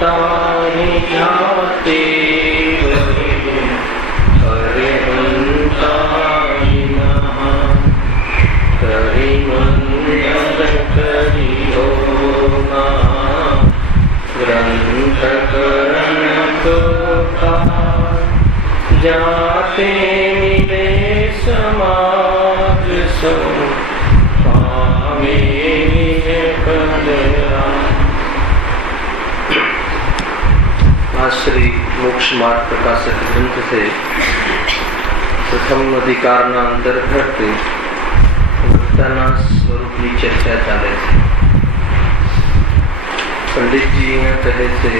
ताहि जाते हरिवंताहि नमः करिमंगल करियो ग्रंथ करण तो जाते मिले समाज सो पावे कदरा। श्री मोक्ष मार्ग प्रकाशक ग्रंथ से प्रथम अधिकार अंतर्गत भक्ताना स्वरूप की चर्चा चाले छे। पंडित जी कहे छे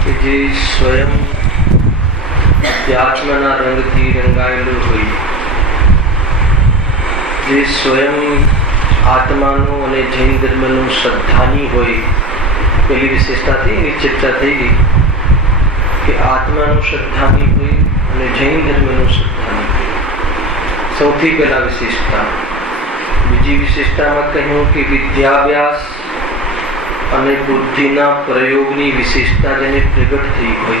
कि जे स्वयं अध्यात्मना रंग थी रंगायेलू होय, जे स्वयं आत्मानो अने जैन धर्मनो श्रद्धानी होय, पहली विशेषता थी चर्चा थी गई कि आत्मानु श्रद्धानी हुई और जैन धर्मनु श्रद्धानी हुई। सौथी पहला विशेषता। बीजी विशेषता में कहूँ कि विद्याभ्यास અને બુદ્ધિના પ્રયોગની વિશેષતા જેને પ્રગટ થઈ હોય।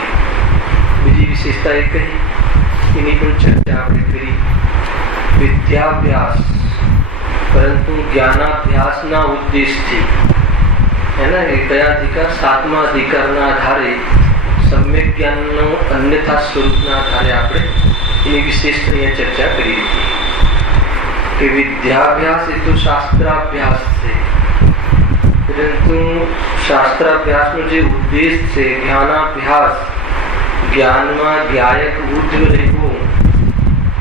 બીજી વિશેષતા એ કહી એની પણ ચર્ચા આપણે કરી। વિદ્યાભ્યાસ પરંતુ જ્ઞાનાભ્યાસના ઉદ્દેશથી है ना, कया अधिकार सातमा अधिकारना आधारे सम्यक ज्ञाननो अन्यथा स्वरूपना आधारे आपणे एनी विशेषता चर्चा करी कि विद्याभ्यास ए तो शास्त्राभ्यास है, परंतु शास्त्राभ्यास में जो उद्देश्य है ज्ञानाभ्यास, ज्ञान में ज्ञायक बुद्धि रहेवो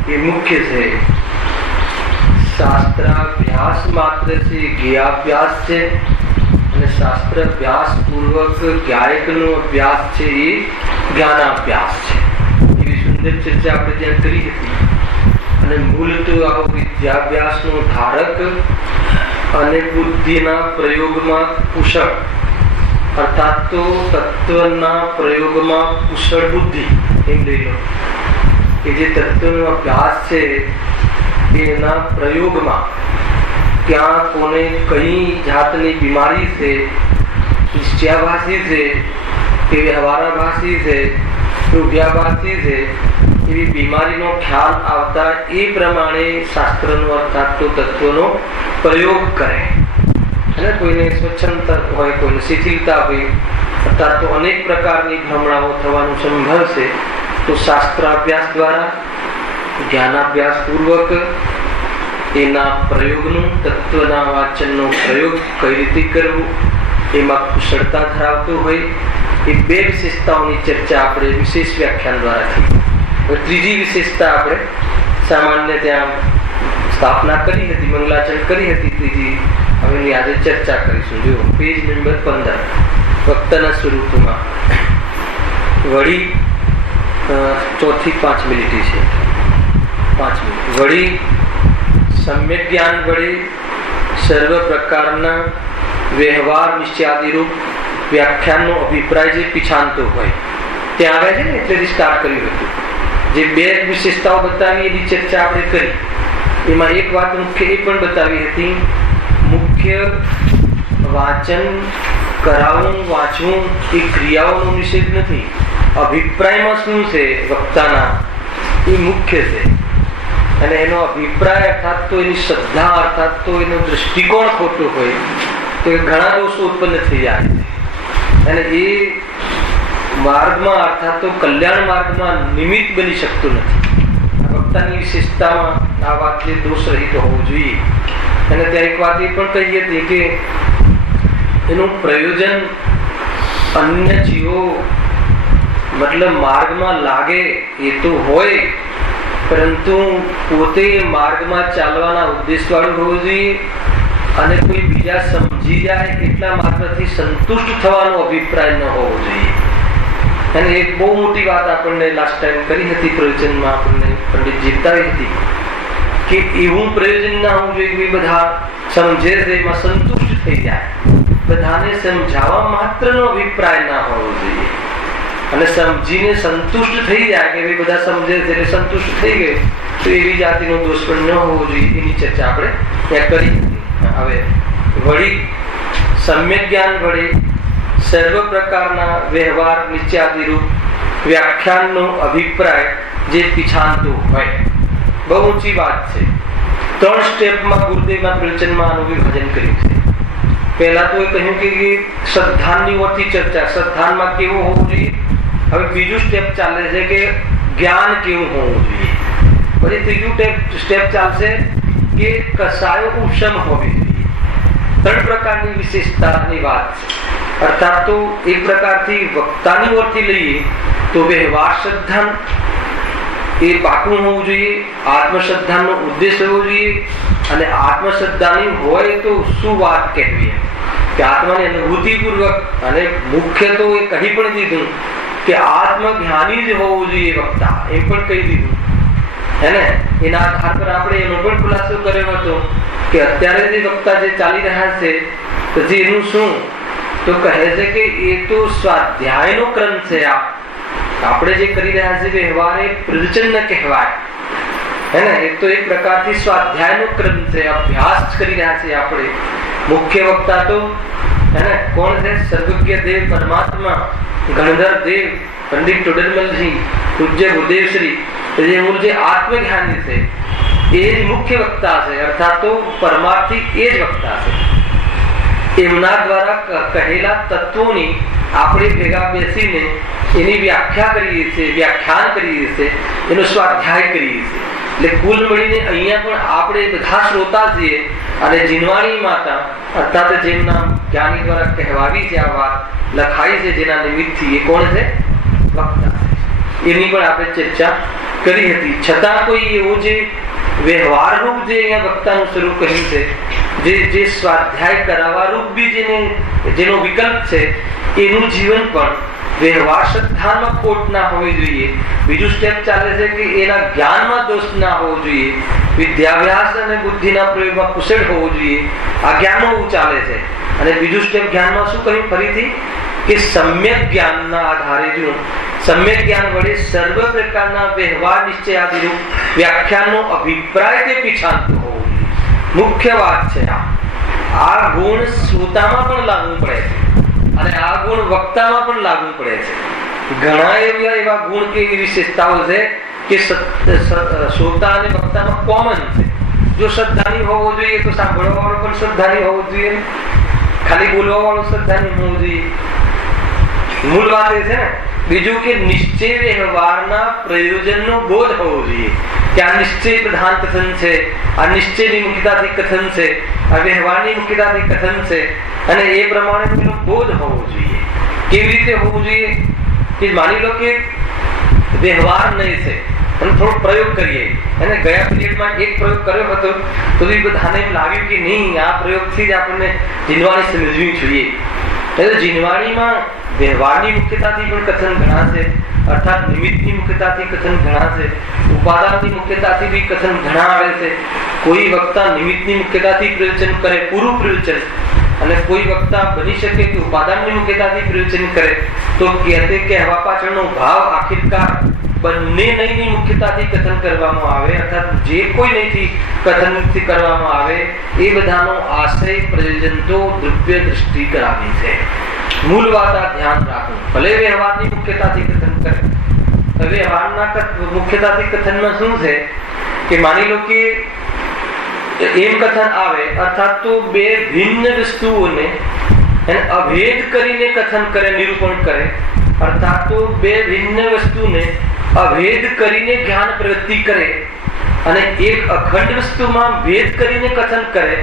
ये मुख्य है। शास्त्राभ्यास मात्र से ज्ञानाभ्यास से शास्त्र अभ्यास पूर्वक गायक नो अभ्यास है ये ज्ञानाभ्यास है। ये सुंदर चर्चा आपणे त्यां करी हती। अने मूल तो आ विद्याभ्यास नो धारक अने बुद्धिना प्रयोगमां कुशल अर्थात तो तत्वना प्रयोगमां कुशल बुद्धि एम लई लो कि जे तत्वनो अभ्यास है एना प्रयोगमां क्या कोने कई जातनी बीमारी से, निश्चयाभासी से, कि व्यवहाराभासी से, योग्याभासी से एवी बीमारी नो ख्याल आवता ए प्रमाणे शास्त्रनो अर्थात तो तत्वनो प्रयोग करे। है कोईने स्वच्छंदता होय, कोईने शिथिलता होय, अर्थात तो अनेक प्रकारनी भ्रमणाओ थवानुं संभव से तो शास्त्राभ्यास द्वारा ज्ञानाभ्यास पूर्वक एना प्रयोगनु तत्वना वाचननो प्रयोग कई रीते करवू एमां कुशलता धरावतो होय। ए बे विशेषताओनी चर्चा आपणे विशेष व्याख्यान द्वारा थी। त्रीजी विशेषता आपणे सामान्य त्यां स्थापना करी हती, मंगलाचरण करी हती। त्रीजी हवेनी आजे चर्चा करीशुं। जो पेज नंबर 15 वक्ताना स्वरूपमां वળી चौथी 5 मिनिट छे। 5 मिनिट वળી सम्यक ज्ञान वडे सर्व प्रकारना व्यवहार निश्चयादि रूप व्याख्याननो अभिप्राय जे पीछांतो होय त्यां आवे छे ने એટલે સ્ટાર્ટ કર્યું હતું। જે બે વિશેષતાઓ બતાવી એની ચર્ચા આપણે કરી। એમાં એક વાત મુખ્ય એ પણ બતાવી હતી, મુખ્ય વાંચન કરાવવું વાંચવું એ ક્રિયાઓનો નિષેધ નથી, અભિપ્રાયમાં શું છે વક્તાના એ મુખ્ય છે। અને એનો અભિપ્રાય અર્થાત તો એની શ્રદ્ધા અર્થાત તો એનો દૃષ્ટિકોણ ખોટો હોય તો ઘણા દોષો ઉત્પન્ન થઈ જાય અને એ માર્ગમાં અર્થાત તો કલ્યાણ માર્ગમાં નિમિત્ત બની શકતો નથી। ભક્તની વિશેષતામાં આ વાત જે દોષ રહિત હોવો જોઈએ। અને ત્યાં એક વાત એ પણ કહી હતી કે એનું પ્રયોજન અન્ય જીવો મતલબ માર્ગમાં લાગે એ તો હોય, परंतु पोते मार्ग में चालवाना उद्देश्य वाळुं होवुं जोईए अने कोई बीजा समझी जाए एटला मात्रथी संतुष्ट थवानो अभिप्राय न होवो जोईए। अने एक बहु मोटी बात आपणे लास्ट टाइम करी हती प्रवचनमां आपणे पंडित जी बतावी हती कि एवुं प्रयोजन न होवुं जोईए कि बधा समझे छे एमां संतुष्ट थई जाय। बधाने समजावा मात्रनो अभिप्राय न होवो जोईए અને સમજીને સંતુષ્ટ થઈ જાય કે ભાઈ બધા સમજે છે એટલે સંતુષ્ટ થઈ ગઈ તો એવી જાતિનો દોષ પણ ન હોવો જોઈએ એની ચર્ચા આપણે ત્યાં કરી। હવે વળી સમ્યક જ્ઞાન વડે સર્વ પ્રકારના વ્યવહાર નિશ્ચયાદિરૂપ વ્યાખ્યાનનો અભિપ્રાય જે પીછાંતો હોય. બહુ ઊંચી વાત છે. 3 સ્ટેપમાં ગુરુદેવના પ્રવચનમાં આનું વિભાજન કર્યું છે. પહેલા તો એ કહ્યું કે શ્રદ્ધાની ઓછી ચર્ચા, શ્રદ્ધાનમાં કેવું હોવું જોઈએ. હવે બીજું સ્ટેપ ચાલે છે કે જ્ઞાન કેવું હોવું જોઈએ. પછી ત્રીજું સ્ટેપ ચાલશે કે કસાયો ઉપશમ હોવી જોઈએ. 3 પ્રકારની વિશેષતાની વાત છે. અર્થાત તો એક પ્રકારથી વક્તાની ઓરથી લઈએ તો વ્યવહાર શ્રદ્ધા એ પાકું હોવું જોઈએ, આત્મશ્રદ્ધાનો ઉદ્દેશ હોવો જોઈએ. અને આત્મશ્રદ્ધાની હોય તો શું વાત કહેવી કે આત્માની અનુભૂતિપૂર્વક. અને મુખ્ય તો એ કહી પણ દીધું કે આત્મજ્ઞાની જ હોવું જોઈએ વક્તા, એમ પણ કહી દીધું હે ને. એના આધાર પર આપણે એનો પણ ખુલાસો કર્યો હતો કે અત્યારે જે વક્તા જે ચાલી રહ્યા છે પછી એનું શું તો કહે છે કે એ તો સ્વાધ્યાયનો ક્રમ છે. આપણે જે કરી રહ્યા છે વ્યવહાર એ પ્રવચન ન કહેવાય હે ને. એ તો એક પ્રકારથી સ્વાધ્યાયનો ક્રમ છે, અભ્યાસ કરી રહ્યા છે આપણે. મુખ્ય વક્તા તો હે ને કોણ છે? સર્વજ્ઞ દેવ પરમાત્મા ગણધર દેવ પંડિત ટોડરમલજી પૂજ્ય ગુરુદેવશ્રી જે મૂળ જે આત્મજ્ઞાની છે એ જ મુખ્ય વક્તા છે. અર્થાત તો પરમાર્થી એ જ વક્તા છે. એમના દ્વારા કહેલા તત્વોની આપણે ભેગા બેસીને એની વ્યાખ્યા કરીએ છીએ, વ્યાખ્યાન કરીએ છીએ, એનો સ્વાધ્યાય કરીએ છીએ. એટલે કુલ મળીને અહીંયા પણ આપણે બધા શ્રોતા છીએ. અને જીનવાણી માતા અર્થાત જેમના જ્ઞાની દ્વારા કહેવાવી છે આ વાત, લખાઈ છે જેના નિમિત્તથી, એ કોણ છે? વક્તા. એની પણ આપણે ચર્ચા કરી હતી. છતાં કોઈ એવું જે વ્યવહાર રૂપ જે અહીંયા વક્તાનું સ્વરૂપ કહ્યું છે, જે સ્વાધ્યાય કરાવવા રૂપ બી જેનો વિકલ્પ છે, એનું જીવન પણ વ્યવહાર શ્રદ્ધામાં ખોટ ના હોવી જોઈએ. બીજું સ્ટેપ ચાલે છે કે એના જ્ઞાનમાં દોષ ના હોવો જોઈએ. વિદ્યાભ્યાસ અને બુદ્ધિના પ્રયોગમાં કુશળ હોવો જોઈએ. આ જ્ઞાનમાં ચાલે છે. અને બીજું સ્ટેપ જ્ઞાનમાં શું કહ્યું ફરીથી કે સમ્યક જ્ઞાનના આધારે જો સમ્યક જ્ઞાન વડે સર્વ પ્રકારના વ્યવહાર નિશ્ચયાદિરૂપ વ્યાખ્યાનનો અભિપ્રાય તે પીછાંતો હોવો જોઈએ. મુખ્ય વાત છે આ ગુણ શ્રોતામાં પણ લાગુ પડે છે અને આ ગુણ વક્તામાં પણ લાગુ પડે છે. ઘણા એવા ગુણ કે એવી વિશેષતાઓ છે કે શ્રોતા અને વક્તામાં કોમન છે. જો શ્રદ્ધાની હોવો જોઈએ તો સાંભળવા વાળો પણ શ્રદ્ધાની હોવો જોઈએ, ખાલી બોલવા વાળો શ્રદ્ધાની હોવું જોઈએ. મૂળ વાત એ છે ને. બીજું કે નિશ્ચય વ્યવહારના પ્રયોજનનો બોધ હોવો જોઈએ કે આ નિશ્ચય પ્રધાન કથન છે, આ નિશ્ચયની મુખ્યતાથી કથન છે, આ વ્યવહારની મુખ્યતાથી કથન છે. અને એ પ્રમાણે એનો બોધ હોવો જોઈએ. કેવી રીતે હોવું જોઈએ કે માની લો કે વ્યવહાર નહીં છે અને થોડો પ્રયોગ કરીએ. અને ગયા પીરિયડમાં એક પ્રયોગ કર્યો હતો તો એ બધાને એમ લાગ્યું કે નહીં આ પ્રયોગથી જ આપણને જીનવાણી સમજવી જોઈએ. એટલે જીનવાણીમાં વ્યવહારની મુખ્યતાથી પણ કથન ઘણા છે, અર્થાત નિમિત્તની મુખ્યતાથી કથન ઘણા છે, ઉપાદાનની મુખ્યતાથી બી કથન ઘણા આવે છે. કોઈ વક્તા નિમિત્તની મુખ્યતાથી પ્રવચન કરે, પૂરું પ્રવચન, અને કોઈ વક્તા બની શકે કે ઉપાદાનની મુખ્યતાથી પ્રવચન કરે તો કહેવા પાછળનો ભાવ આખિરકાર બંને નહીંની મુખ્યતાથી કથન કરવામાં આવે. અર્થાત જે કોઈ નહીંથી કથનથી કરવામાં આવે એ બધાનો આશ્રય પ્રયોજન તો દ્રવ્ય દૃષ્ટિ કરાવી છે. મૂળ વાત આ ધ્યાન રાખવું. ભલે વ્યવહારની મુખ્યતાથી કથન કરે, વ્યવહારના મુખ્યતાથી કથનમાં શું છે કે માની લો કે એમ કથન આવે અર્થાત તો બે ભિન્ન વસ્તુઓને અભેદ કરીને કથન કરે, નિરૂપણ કરે. અર્થાત તો બે ભિન્ન વસ્તુને અભેદ કરીને જ્ઞાન પ્રવૃત્તિ કરે અને એક અખંડ વસ્તુમાં ભેદ કરીને કથન કરે.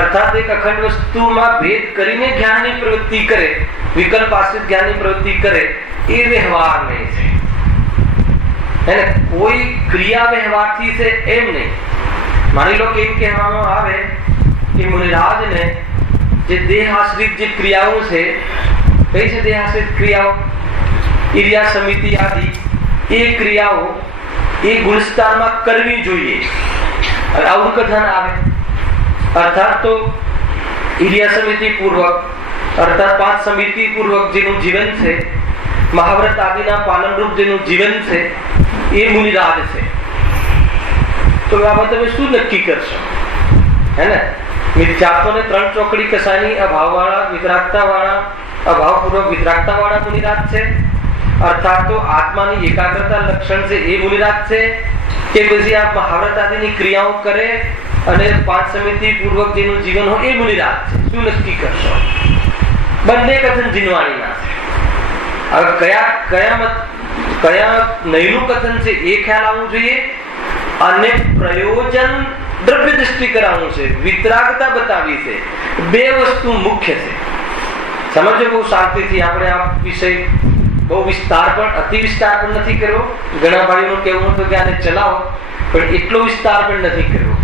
અર્થાત એક અખંડ વસ્તુમાં ભેદ કરીને જ્ઞાનની પ્રવૃત્તિ કરે, વિકલ્પ આશ્રિત જ્ઞાનની પ્રવૃત્તિ કરે, એ વ્યવહાર નહીં છે. એને કોઈ ક્રિયા વ્યવહારથી છે એમ નહીં. માની લો કે એમ કહેવામાં આવે કે મુનિરાજને જે દેહ આશ્રિત જે ક્રિયાઓ છે, કઈ છે દેહ આશ્રિત ક્રિયાઓ? ઈર્યા સમિતિ આદિ એ ક્રિયાઓ એ ગુણસ્થાનમાં કરવી જોઈએ. હવે આવું કથન આવે અર્થાત તો ઈર્યા સમિતિ પૂર્વક અર્થાત 5 સમિતિ પૂર્વક જેનું જીવન છે, મહાવ્રત આદિના પાલનરૂપ જેનું જીવન છે એ મુનિરાજ છે. તો આમાં તમે શું નક્કી કરશો? હે ને મિથ્યાત્વને 3 ચોકડી કસાની, અભાવવાળા, વિતરાગતાવાળા અભાવપૂર્વક વિતરાગતા વાળા મુનિરાજ છે, અર્થાત તો આત્માની એકાગ્રતા લક્ષણ છે એ મુનિરાજ છે, કે પછી આ મહાવ્રત આદિની ક્રિયાઓ કરે અને પાંચ સમિતિ પૂર્વક જેનું જીવન હોય એ મુનિરાજ છે? શું નક્કી કરશો? બંને કથન જીનવાણીના છે. હવે કયા નયનું કથન છે એ ખ્યાલ આવવું જોઈએ, અને પ્રયોજન દ્રવ્ય દૃષ્ટિ કરાવવું છે, વિતરાગતા બતાવી છે. બે વસ્તુ મુખ્ય છે. સમજો બહુ શાંતિથી. આપણે આ વિષય બહુ વિસ્તાર પણ અતિ વિસ્તાર પણ નથી કર્યો. ઘણા ભાઈઓનું કહેવું હતું કે આને ચલાવો, પણ એટલો વિસ્તાર પણ નથી કર્યો,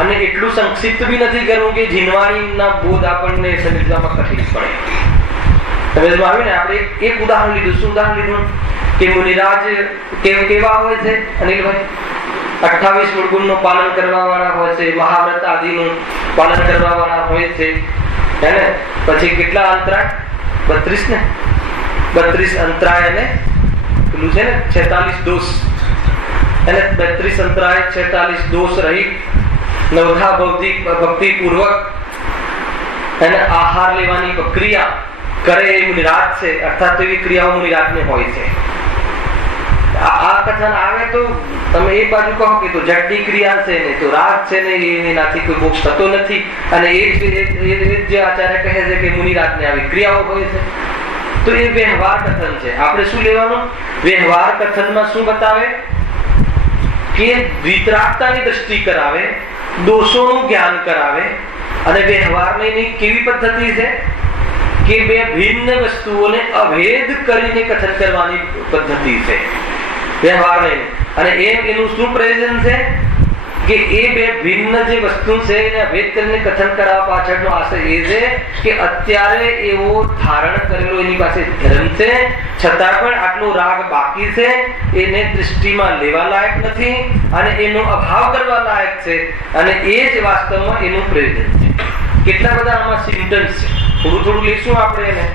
અને એટલું સંક્ષિપ્ત બી નથી કરવું કે જીનવાણીના બોધ આપણને સમજવામાં તકલીફ પડે. સમજમાં આવ્યું ને? આપણે એક ઉદાહરણ લીધું. શું ઉદાહરણ લીધું? કે મુનિરાજ કેવા હોય છે અનિલભાઈ? 28 મૂળગુણનું પાલન કરવા વાળા હોય છે, મહાવ્રત આદિનું પાલન કરવા વાળા હોય છે, હે ને? પછી કેટલા અંતરાય? 32 ને? 32 અંતરાય અને પેલું છે ને 46 દોષ, એને 32 અંતરાય 46 દોષ રહિત નવધા ભક્તિ પૂર્વક એને આહાર લેવાની પ્રક્રિયા કરે એ મુનિરાજ છે. અર્થાત એવી ક્રિયાઓ મુનિરાજને હોય છે. આ કથન આવે તો તમે એક બાજુ કહો કે તો જડની ક્રિયા છે ને, તો રાગ છે ને, એનાથી કોઈ મોક્ષ થતો નથી, અને એ જે આચાર્ય કહે છે કે મુનિરાજને આવી ક્રિયાઓ હોય છે, તો એ વ્યવહાર કથન છે. આપણે શું લેવાનું? વ્યવહાર કથનમાં શું બતાવે? કે વિતરાગતાની દ્રષ્ટિ કરાવે, દોષોનું જ્ઞાન કરાવે, અને વ્યવહારની કેવી પદ્ધતિ છે કે બે ભિન્ન વસ્તુઓને અભેદ કરીને કથન કરવાની પદ્ધતિ છે વ્યવહારની. અને એનું શું પ્રયોજન છે કે એ બે ભિન્ન જે વસ્તુ છે એને અભેદ કરીને કથન કરવા પાછળનો આશય એ છે કે અત્યારે એવો ધારણ કરેલો એની પાસે ધર્મ છે, છતાં પણ આટલો રાગ બાકી છે, એને દૃષ્ટિમાં લેવા લાયક નથી, અને એનો અભાવ કરવા લાયક છે, અને એ જ વાસ્તવમાં એનું પ્રયોજન છે. કેટલા બધા આમાં સિમ્પટમ્સ છે. થોડું થોડું લઈશું આપણે એને.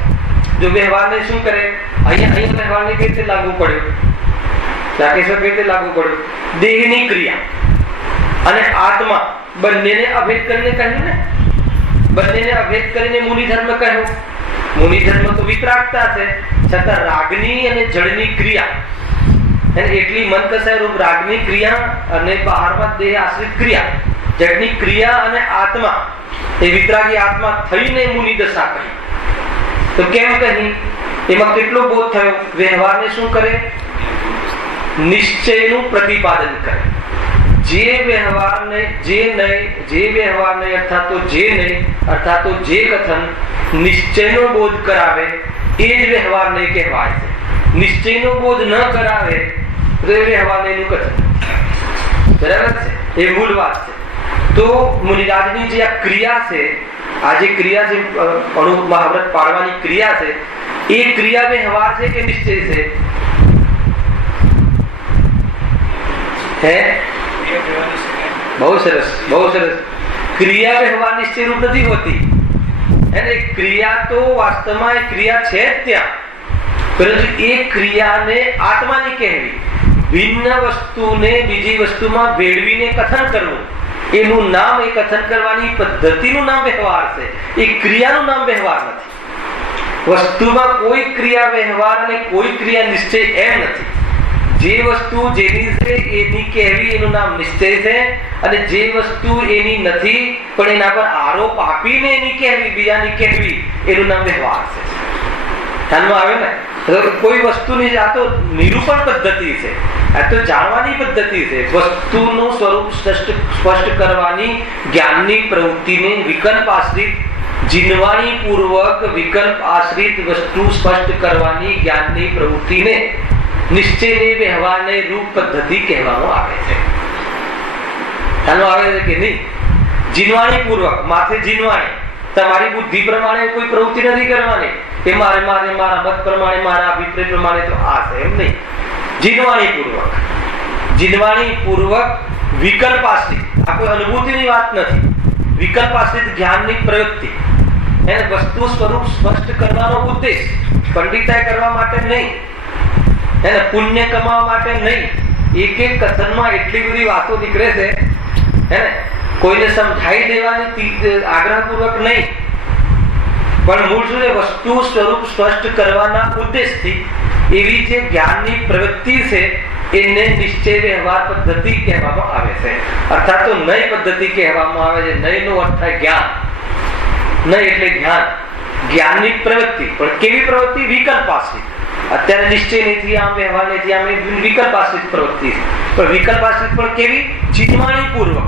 જો વ્યવહારને શું કરે, અહીંયા વ્યવહારને કઈ રીતે લાગુ પડ્યો? રાકેશ્વર કઈ રીતે લાગુ પડ્યો? દેહની ક્રિયા અને આત્મા બંનેને અભેદ કરીને કહ્યું ને. બંનેને અભેદ કરીને મુનિ ધર્મ કહ્યું. મુનિ ધર્મ તો વિતરાગતા છે, છતાં રાગની અને જળની ક્રિયા, એટલી મન કસાય રૂપ રાગની ક્રિયા અને બહારમાં દેહ આશ્રિત ક્રિયા, જળની ક્રિયા અને આત્મા એ વિતરાગી આત્મા થઈને મુનિ દશા કહી. તો કેમ કહી? એમાં કેટલો બોધ થયો? વ્યવહારને શું કરે? નિશ્ચયનું પ્રતિપાદન કરે. જે વ્યવહાર નહીં અર્થાત તો જે કથન નિશ્ચયનો બોધ કરાવે એ જ વ્યવહાર નહીં કહેવાય છે. નિશ્ચયનો બોધ ન કરાવે તો એ વ્યવહાર નહીંનું કથન. બરાબર છે? એ મૂળ વાત છે. તો મુનિરાજની જે આ ક્રિયા છે, આ જે ક્રિયા છે અણુ મહાવ્રત પાડવાની ક્રિયા છે, એ ક્રિયા વ્યવહાર છે કે નિશ્ચય છે? હે? બહુ સરસ, બહુ સરસ. ક્રિયા વ્યવહાર નિશ્ચય રૂપ નથી હોતી. એને ક્રિયા તો વાસ્તવમાં એ ક્રિયા છે જ ત્યાં, પરંતુ એ ક્રિયાને આત્માની કહેવી, ભિન્ન વસ્તુને બીજી વસ્તુમાં ભેળવીને કથન કરવું, એનું નામ, એ કથન કરવાની પદ્ધતિનું નામ વ્યવહાર છે. એ ક્રિયાનું નામ વ્યવહાર નથી. વસ્તુમાં કોઈ ક્રિયા વ્યવહાર અને કોઈ ક્રિયા નિશ્ચય એમ નથી. જે વસ્તુ જેની છે એની કહેવી એનું નામ નિશ્ચય છે, અને જે વસ્તુ એની નથી પણ એના પર આરોપ આપીને એની કહેવી, બીજાની કહેવી, એનું નામ વ્યવહાર છે. ધ્યાનમાં આવે ને? કોઈ વસ્તુની આ તો નિરૂપણ પદ્ધતિ છે, આ તો જાણવાની પદ્ધતિ છે. વસ્તુનું સ્વરૂપ સ્પષ્ટ કરવાની જ્ઞાનની પ્રવૃત્તિને વિકલ્પ આશ્રિત, જીનવાણી પૂર્વક વિકલ્પ આશ્રિત વસ્તુ સ્પષ્ટ કરવાની જ્ઞાનની પ્રવૃત્તિને નિશ્ચયની વ્યવહારની રૂપ પદ્ધતિ કહેવામાં આવે છે. ધ્યાનમાં આવે છે કે નહીં? જીનવાણી પૂર્વક, માથે જીનવાણી, તમારી બુદ્ધિ પ્રમાણે કોઈ પ્રવૃત્તિ નથી કરવાની કે મારે મારા મત પ્રમાણે, મારા અભિપ્રાય પ્રમાણે તો આ છે, એમ નહીં. જીનવાણી પૂર્વક વિકલ્પ આશ્રિત, આ કોઈ અનુભૂતિની વાત નથી. વિકલ્પ આશ્રિત જ્ઞાનની પ્રવૃત્તિ, એને વસ્તુ સ્વરૂપ સ્પષ્ટ કરવાનો ઉદ્દેશ પંડિતાઈ કરવા માટે નહીં, એને પુણ્ય કમાવા માટે નહીં. એક એક કથનમાં એટલી બધી વાતો નીકળે છે, હે ને? કોઈને સમજાઈ દેવાની આગ્રહપૂર્વક નહીં, પણ મૂળ શું છે? વસ્તુ સ્વરૂપ સ્પષ્ટ કરવાના ઉદ્દેશથી એવી જે જ્ઞાનની પ્રવૃત્તિ છે એને નિશ્ચય વ્યવહાર પદ્ધતિ કહેવામાં આવે છે, અર્થાત તો નય પદ્ધતિ કહેવામાં આવે છે. નયનો અર્થ થાય જ્ઞાન. નય એટલે જ્ઞાન, જ્ઞાનની પ્રવૃત્તિ. પણ કેવી પ્રવૃત્તિ? વિકલ્પાશ્રિત. અત્યારે નિશ્ચય નથી, આમ વ્યવહાર નથી, આમ વિકલ્પાશ્રિત પ્રવૃત્તિ છે. પણ વિકલ્પાશ્રિત પણ કેવી? જીતવાણી પૂર્વક,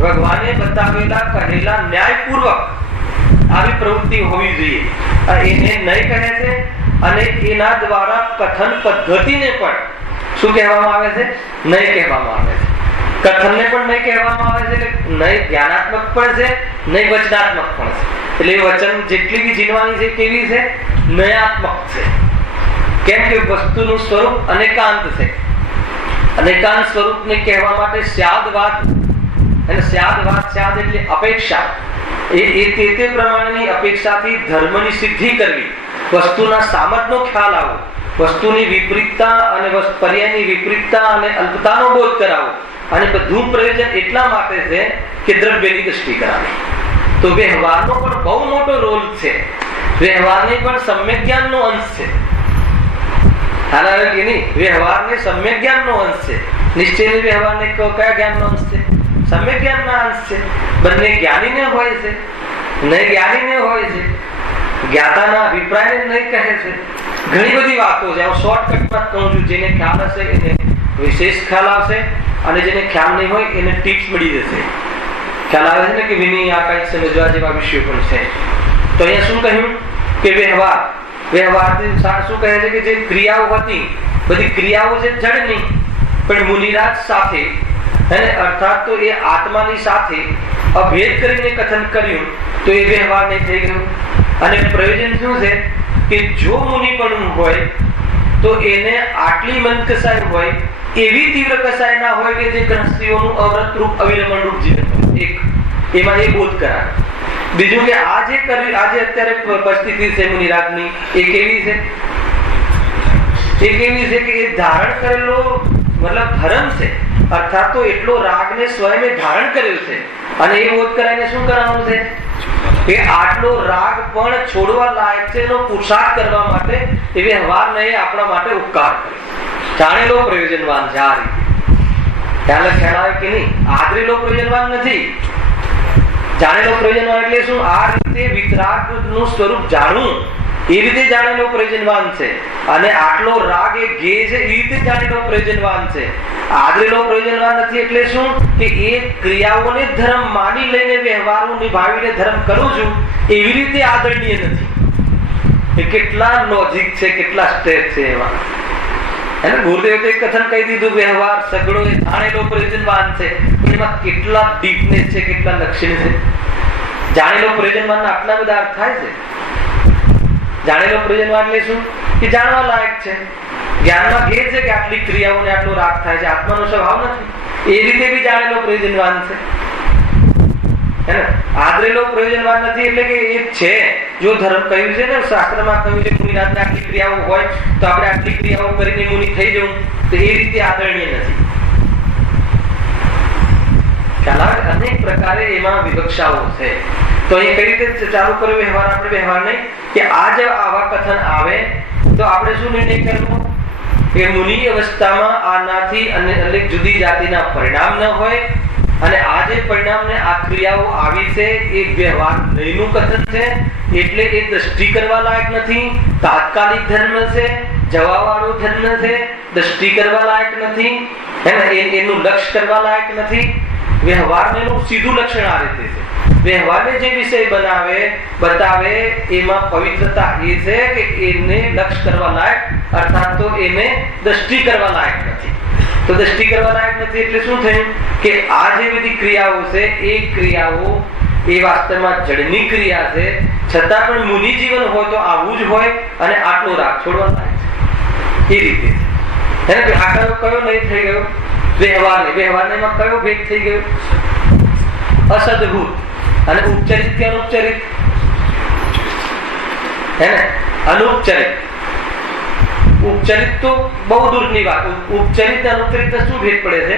ભગવાને બતાવેલા કહેલા ન્યાય પૂર્વક આવી પ્રવૃત્તિ હોવી જોઈએ. એને નય કહે છે. અને એના દ્વારા કથન પદ્ધતિને પણ શું કહેવામાં આવે છે? નય કહેવામાં આવે છે. કથનને પણ નય કહેવામાં આવે છે. નય જ્ઞાનાત્મક પણ છે, નય વચનાત્મક પણ છે. એટલે વચન જેટલી બી જીનવાની છે કેવી છે? નયાત્મક છે. કેમ કે વસ્તુનું સ્વરૂપ અનેકાંત છે. અનેકાંત સ્વરૂપને કહેવા માટે સ્યાદવાદ, અને સ્યાદ એટલે અપેક્ષા. તે પ્રમાણેની અપેક્ષાથી ધર્મની સિદ્ધિ કરવી, વસ્તુના સામર્થ્યનો ખ્યાલ આવો, વસ્તુની વિપરીતતા અને પર્યાયની વિપરીતતા અને અલ્પતાનો બોધ કરાવો. અને બધું પ્રયોજન એટલા માટે છે કે દ્રવ્યની દ્રષ્ટિ કરાવે. તો વ્યવહારનો પણ બહુ મોટો રોલ છે. વ્યવહારને પણ સમ્યક જ્ઞાનનો અંશ છે. હાલ કે નહીં? વ્યવહારને સમ્યક જ્ઞાનનો અંશ છે. નિશ્ચય વ્યવહારને કયા જ્ઞાનનો અંશ છે? સમ્યક જ્ઞાનના અંશ છે. બંને જ્ઞાનીને હોય છે, નય જ્ઞાનીને હોય છે. જ્ઞાતાના અભિપ્રાયને નહીં કહે છે. ઘણી બધી વાતો છે. હું શોર્ટકટમાં કહું છું. જેને ખ્યાલ હશે એને વિશેષ ખ્યાલ આવશે, અને જેને ખ્યાલ નહીં હોય એને ટિપ્સ મળી જશે. ખ્યાલ આવે છે ને કે વિની આ કઈ સમજવા જેવા વિષયો પણ છે. તો અહીંયા શું કહ્યું કે વ્યવહાર શું કહે છે કે જે ક્રિયાઓ હતી, બધી ક્રિયાઓ છે જડની, પણ મુનિરાજ સાથે, અર્થાત તો એ આત્માની સાથે અભેદ કરીને કથન કર્યું, તો એ વ્યવહાર નહીં થઈ ગયું. અને પ્રયોજન શું છે કે જો મુનિ પણ હોય તો એને આટલી મન કસાય હોય, એવી તીવ્ર કસાય ના હોય કે જે ગ્રહસ્થીઓનું અવ્રત રૂપ અવિરમણ રૂપ જીવન એક એમાં એ બોધ કરાવે. બીજું કે આજે અત્યારે પરિસ્થિતિ છે મુનિરાજની, એ કેવી છે? એ કેવી છે કે એ ધારણ કરેલો મતલબ ધર્મ છે, અર્થાત તો એટલો રાગને સ્વયં ધારણ કર્યો છે. અને એ બોધ કરાવીને શું કરવાનું છે કે આટલો રાગ પણ છોડવા લાયક છે એનો પુરુષાર્થ કરવા માટે એ વ્યવહાર નહીં આપણા માટે ઉપકાર કરે. જાણેલો પ્રયોજનવાન છે. આ રીતે ખ્યાલ આવે કે નહીં? આદરેલો પ્રયોજનવાન નથી. જાણેલો પ્રયોજનવાન એટલે શું? આ રીતે વિતરાગનું સ્વરૂપ જાણવું, એ રીતે જાણેલો પ્રયોજનવાન છે. અને આટલો રાગ એ ગે છે, એ રીતે જાણેલો પ્રયોજનવાન છે. આદરેલો પ્રયોજનવાન નથી એટલે શું? કે એ ક્રિયાઓને ધર્મ માની લઈને વ્યવહારો નિભાવીને ધર્મ કરું છું, એવી રીતે આદરણીય નથી. એ કેટલા લોજિક છે, કેટલા સ્ટેપ છે એમાં. ગુરુદેવે કથન કહી દીધું વ્યવહાર સગડો એ જાણેલો પ્રયોજનવાન છે. એમાં કેટલા ડીપનેસ છે, કેટલા લક્ષણ છે. જાણેલો પ્રયોજનવાન આટલા બધા અર્થ થાય છે. જાણેલો પ્રયોજનવાન એટલે શું? કે જાણવા લાયક છે. જ્ઞાનમાં એ છે કે આટલી ક્રિયાઓને આટલો રાગ થાય છે, આત્માનો સ્વભાવ નથી. એ રીતે બી જાણેલો પ્રયોજનવાન છે. આદરેલો પ્રયોજનવાન નથી એટલે કે એ છે. જો ધર્મ કહ્યું છે ને, શાસ્ત્રમાં કહ્યું છે મુનિનાથને આટલી ક્રિયાઓ હોય તો આપણે આટલી ક્રિયાઓ કરીને મુનિ થઈ જવું, તો એ રીતે આદરણીય નથી. ખ્યાલ આવે? અનેક પ્રકારે એમાં વિવક્ષાઓ છે. તો અહીં કઈ રીતે ચાલુ કર્યો વ્યવહાર? આપણે વ્યવહાર નહીં કે આજ આવા કથન આવે તો આપણે શું નિર્ણય કરવો કે મુનિ અવસ્થામાં આનાથી અનેક જુદી જાતિના પરિણામ ન હોય, અને આ જે પરિણામને આ ક્રિયાઓ આવી છે એ વ્યવહાર નયનું કથન છે, એટલે એ દ્રષ્ટિ કરવા લાયક નથી. તાત્કાલિક ધર્મ છે, જવાવાળો ધર્મ છે, દ્રષ્ટિ કરવા લાયક નથી, એનું લક્ષ કરવા લાયક નથી. વ્યવહારનું સીધું લક્ષણ આ રીતે છે. વ્યવહારને જે વિષય બતાવે એમાં પવિત્રતા એ છે કે એને લક્ષ કરવા લાયક, અર્થાત તો એને દ્રષ્ટિ કરવા લાયક નથી. તો દ્રષ્ટિ કરવા લાયક નથી એટલે શું થયું કે આ જે બધી ક્રિયાઓ છે એ ક્રિયાઓ એ વાસ્તવમાં જડની ક્રિયા છે, છતાં પણ મુનિ જીવન હોય તો આવું જ હોય, અને આટલો રાગ છોડવા લાયક છે. એ રીતે આ કયો નહીં થઈ ગયો? વ્યવહારને માં કયો ભેદ થઈ ગયો? અસદભૂત અને ઉપચરિત કે અનુપચરિત? અનુપચરિત. ઉપચરિત તો બહુ દૂરની વાત. ઉપચરિત અનુપચરિત શું ભેદ પડે છે?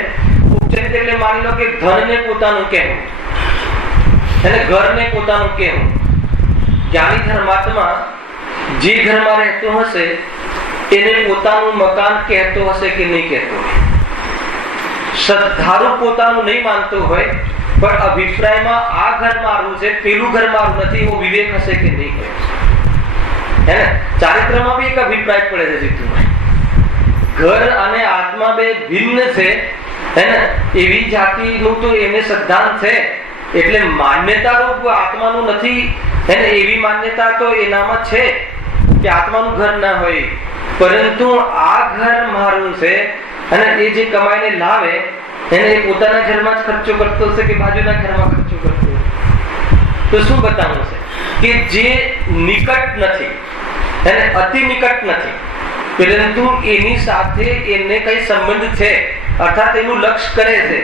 ઉપચરિત એટલે માની લો કે ધનને પોતાનું કહેવું, ઘરને પોતાનું કહેવું, જ્ઞાની ધર્માત્મા જે ઘરમાં રહેતો હશે એને પોતાનું મકાન કહેતો હશે કે નહીં કહેતો? શ્રદ્ધાળુ પોતાનું નહીં માનતો હોય પણ અભિપ્રાયમાં આ ઘર મારું છે, પેલું ઘર મારું નથી, એવો વિવેક હશે કે નહીં હોય? હે ને? ચારિત્રમાં બી એક અભિપ્રાય પડે છે જીતુભાઈ. ઘર અને આત્મા બે ભિન્ન છે, હે ને? એવી જાતિનું તો એને સિદ્ધાંત છે, એટલે માન્યતા રૂપ આત્માનું નથી, હે ને? એવી માન્યતા તો એનામાં છે કે આત્માનું ઘર ના હોય, પરંતુ આ ઘર મારું છે અને એ જે કમાઈને લાવે એને એ પોતાના ઘરમાં જ ખર્ચો કરતો હશે કે બાજુના ઘરમાં ખર્ચો કરતો હશે? તો શું બતાવવું છે કે જે નિકટ નથી, એને અતિ નિકટ નથી, પરંતુ એની સાથે એને કઈ સંબંધ છે, અર્થાત એનું લક્ષ્ય કરે છે,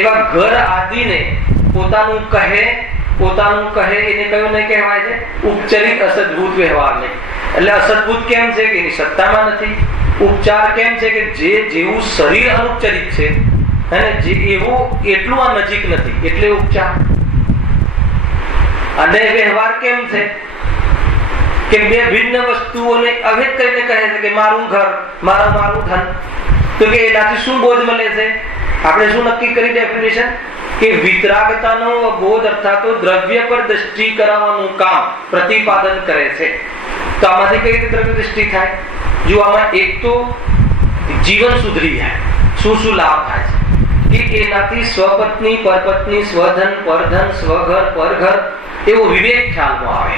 એવા ઘર આદિને પોતાનું કહે એને કયું નહીં કહેવાય છે? ઉપચરિત અસદભૂત વ્યવહાર નહીં. એટલે અસદભૂત કેમ છે કે એની સત્તામાં નથી. ઉપચાર કેમ છે કે જે જેવું શરીર અનુપચરિત છે અને જે એવું એટલું આ નજીક નથી, એટલે ઉપચાર. અને વ્યવહાર કેમ છે કે બે ભિન્ન વસ્તુઓને અભેદ કરીને કહે છે કે મારું ઘર, મારું ધન. તો કે એનાથી શું બોધ મળે છે? આપણે શું નક્કી કરી ડેફિનેશન કે વિતરાગતાનો બોધ અર્થાત દ્રવ્ય પર દ્રષ્ટિ કરાવવાનું કામ પ્રતિપાદન કરે છે. તો આમાંથી કઈ રીતે દ્રવ્ય દ્રષ્ટિ થાય? જો આમાં એક તો જીવન સુધરી જાય, શું લાભ થાય છે કે એનાથી સ્વપત્ની, પરપત્ની, સ્વધન, પરધન, સ્વઘર, પરઘર એવો વિવેક ખ્યાલમાં આવે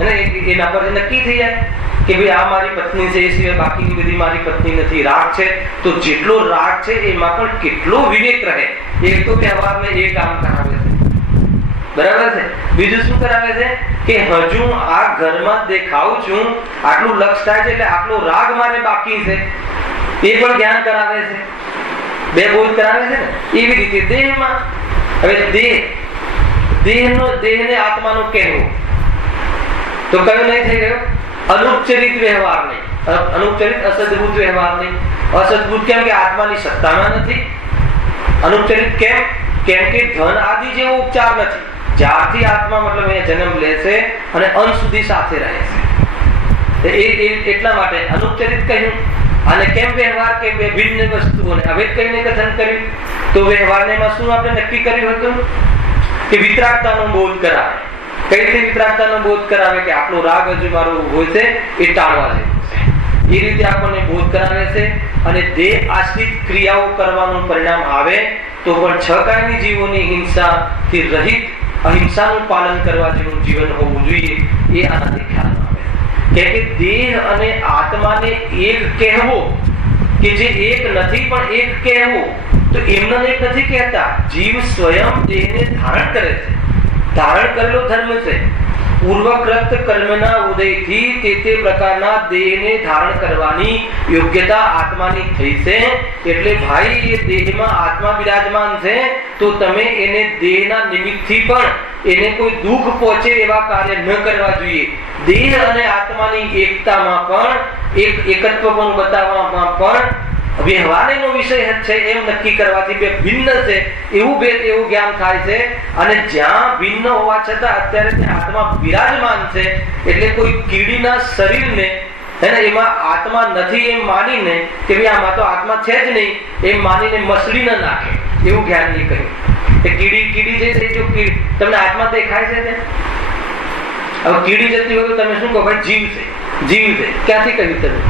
અને એના પર નક્કી થઈ જાય કે ભાઈ આ મારી પત્ની છે, એ સિવાય બાકીની બધી મારી પત્ની નથી. રાગ છે તો જેટલો રાગ છે એમાં પણ કેટલો વિવેક રહે. એક તો વ્યવહારને એ કામ કરાવે છે, બરાબર છે. બીજું શું કરાવે છે કે હજુ આ ઘરમાં દેખાઉં છું, આટલું લક્ષ થાય છે એટલે આટલો રાગ મારે બાકી છે, એ પણ જ્ઞાન કરાવે છે. બે બોધ કરાવે છે ને. એવી રીતે દેહમાં, હવે દેહને આત્માનો કહેવો તો કયો નહીં થઈ ગયો? અનુપચરિત વ્યવહાર નહીં, અનુપચરિત અસદભૂત વ્યવહાર નહીં. અસદભૂત કેમ કે આત્માની સત્તામાં નથી. અનુપચરિત કેમ કે ધન આદિ જેવો ઉપચાર નથી. જ્યારથી આત્મા મતલબ એ જન્મ લે છે અને અંત સુધી સાથે રહે છે, એટલા માટે અનુપચરિત કહ્યું. અને કેમ વ્યવહાર કે બે ભિન્ન વસ્તુઓને અભેદ કરીને કથન કર્યું. તો વ્યવહારને માં શું આપણે નક્કી કર્યું હતું કે વિતરાગતાનો બોધ કરાવે. કઈ રીતે વિતરાગતાનો બોધ કરાવે કે આપણો રાગ હજુ મારો હોય છે એ ટાળવા જેવું છે, એ રીતે આપણને બોધ કરાવે છે. અને દેહ આશ્રિત ક્રિયાઓ કરવાનું પરિણામ આવે તો પણ છ કાયમી જીવોની હિંસાથી રહિત અહિંસાનું પાલન કરવા જેવું જીવન હોવું જોઈએ, એ આનાથી ખ્યાલમાં આવે. કેમ કે દેહ અને આત્માને એક કહેવો કે જે એક નથી પણ એક કહેવો, તો એમને એક નથી કહેતા. જીવ સ્વયં દેહને ધારણ કરે છે, ધારણ કરેલો ધર્મ છે. પૂર્વકૃત કર્મના ઉદયથી તે પ્રકારના દેહને ધારણ કરવાની યોગ્યતા આત્માની થઈ છે. એટલે ભાઈ એ દેહમાં આત્મા બિરાજમાન છે તો તમે એને દેહના નિમિત્તથી પણ એને કોઈ દુઃખ પહોંચે એવા કાર્ય ન કરવા જોઈએ. દેહ અને આત્માની એકતામાં પણ એકત્વ પણ બતાવવામાં પણ વ્યવહારનો વિષય છે એમ નક્કી કરવાથી બે ભિન્ન છે એવું જ્ઞાન થાય છે. અને જ્યાં ભિન્ન હોવા છતાં અત્યારે આત્મા બિરાજમાન છે એટલે કોઈ કીડીના શરીરને એમાં આત્મા નથી એમ માનીને કે ભાઈ આમાં તો આત્મા છે જ નહીં એમ માનીને મસળી ન નાખે, એવું જ્ઞાન એ કહ્યું. કીડી જે છે જો તમને આત્મા દેખાય છે તે હવે કીડી જતી હોય તો તમે શું કહો? ભાઈ જીવ છે. ક્યાંથી કહ્યું તમે?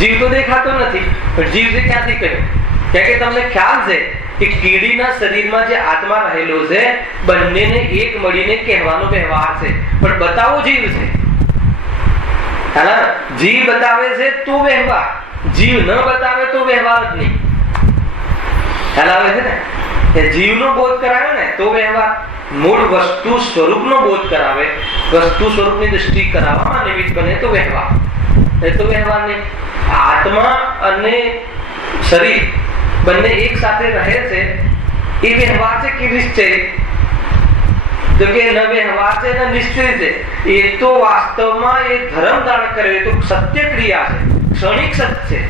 જીવ તો દેખાતો નથી પણ જીવ છે ક્યાંથી કહ્યું? કારણ કે તમને ખ્યાલ છે કે કીડીના શરીરમાં જે આત્મા રહેલો છે બંનેને એક મળીને કહેવાનો વ્યવહાર છે, પણ બતાવો જીવ છે. જીવ બતાવે છે તો વ્યવહાર, જીવ ન બતાવે તો વ્યવહાર જ નહીં. ખ્યાલ આવે છે ને? જીવનો બોધ કરાવે ને તો વ્યવહાર. મૂળ વસ્તુ સ્વરૂપનો બોધ કરાવે, વસ્તુ સ્વરૂપની દૃષ્ટિ કરાવવામાં નિમિત્ત બને તો વ્યવહાર. એ તો વ્યવહાર નહીં. આત્મા અને શરીર બંને એક સાથે રહે છે એ વ્યવહાર છે કે નિશ્ચય? તો કે ન વ્યવહાર છે ન નિશ્ચય છે. એ તો વાસ્તવમાં એ ધર્મ ધારણ કરે, એ તો સત્ય ક્રિયા છે, ક્ષણિક સત્ય છે.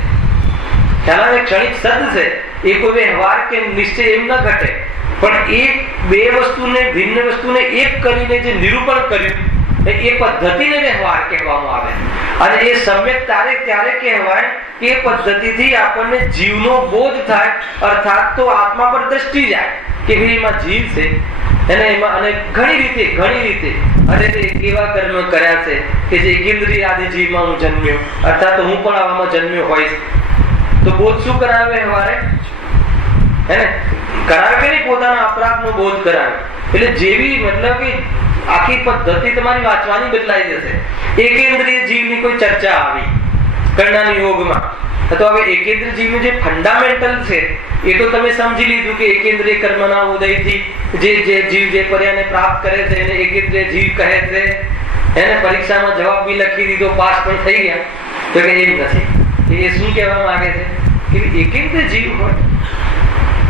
ખ્યાલ ક્ષણિક સત્ય છે. એ કોઈ વ્યવહાર કે નિશ્ચય એમ ન ઘટે. પણ એક બે વસ્તુને ભિન્ન વસ્તુને એક કરીને જે નિરૂપણ કર્યું એ પદ્ધતિને વ્યવહાર કહેવામાં આવે. અને એ સમ્યક ત્યારે કહેવાય કે એ પદ્ધતિથી આપણને જીવનો બોધ થાય, અર્થાત તો આત્મા પર દ્રષ્ટિ જાય કે ભાઈ એમાં જીવ છે એને એમાં, અને ઘણી રીતે અરે કેવા કર્મ કર્યા છે કે જે એકેન્દ્રિય આદિ જીવમાં હું જન્મ્યો, અર્થાત હું પણ આવામાં જન્મ્યો હોઈશ. તો બોધ શું કરાવે વ્યવહારે? હેને કરાવે કે નહીં? પોતાના અપરાધનો બોધ કરાવે. એટલે જેવી મતલબ કે આખી પદ્ધતિ તમારી વાંચવાની બદલાઈ જશે. એકેન્દ્રિય જીવની કોઈ ચર્ચા આવી કર્ણના યોગમાં, તો હવે એકેન્દ્રિય જીવનું જે ફંડામેન્ટલ છે એ તો તમે સમજી લીધું કે એકેન્દ્રિય કર્મના ઉદયથી જે જીવ જે પર્યાને પ્રાપ્ત કરે છે એને એકેન્દ્રિય જીવ કહે છે. એને પરીક્ષામાં જવાબ બી લખી દીધો, પાસ પણ થઈ ગયા. તો કે એમ નથી. એ શું કહેવા માંગે છે કે એકેન્દ્રિય જીવ હોય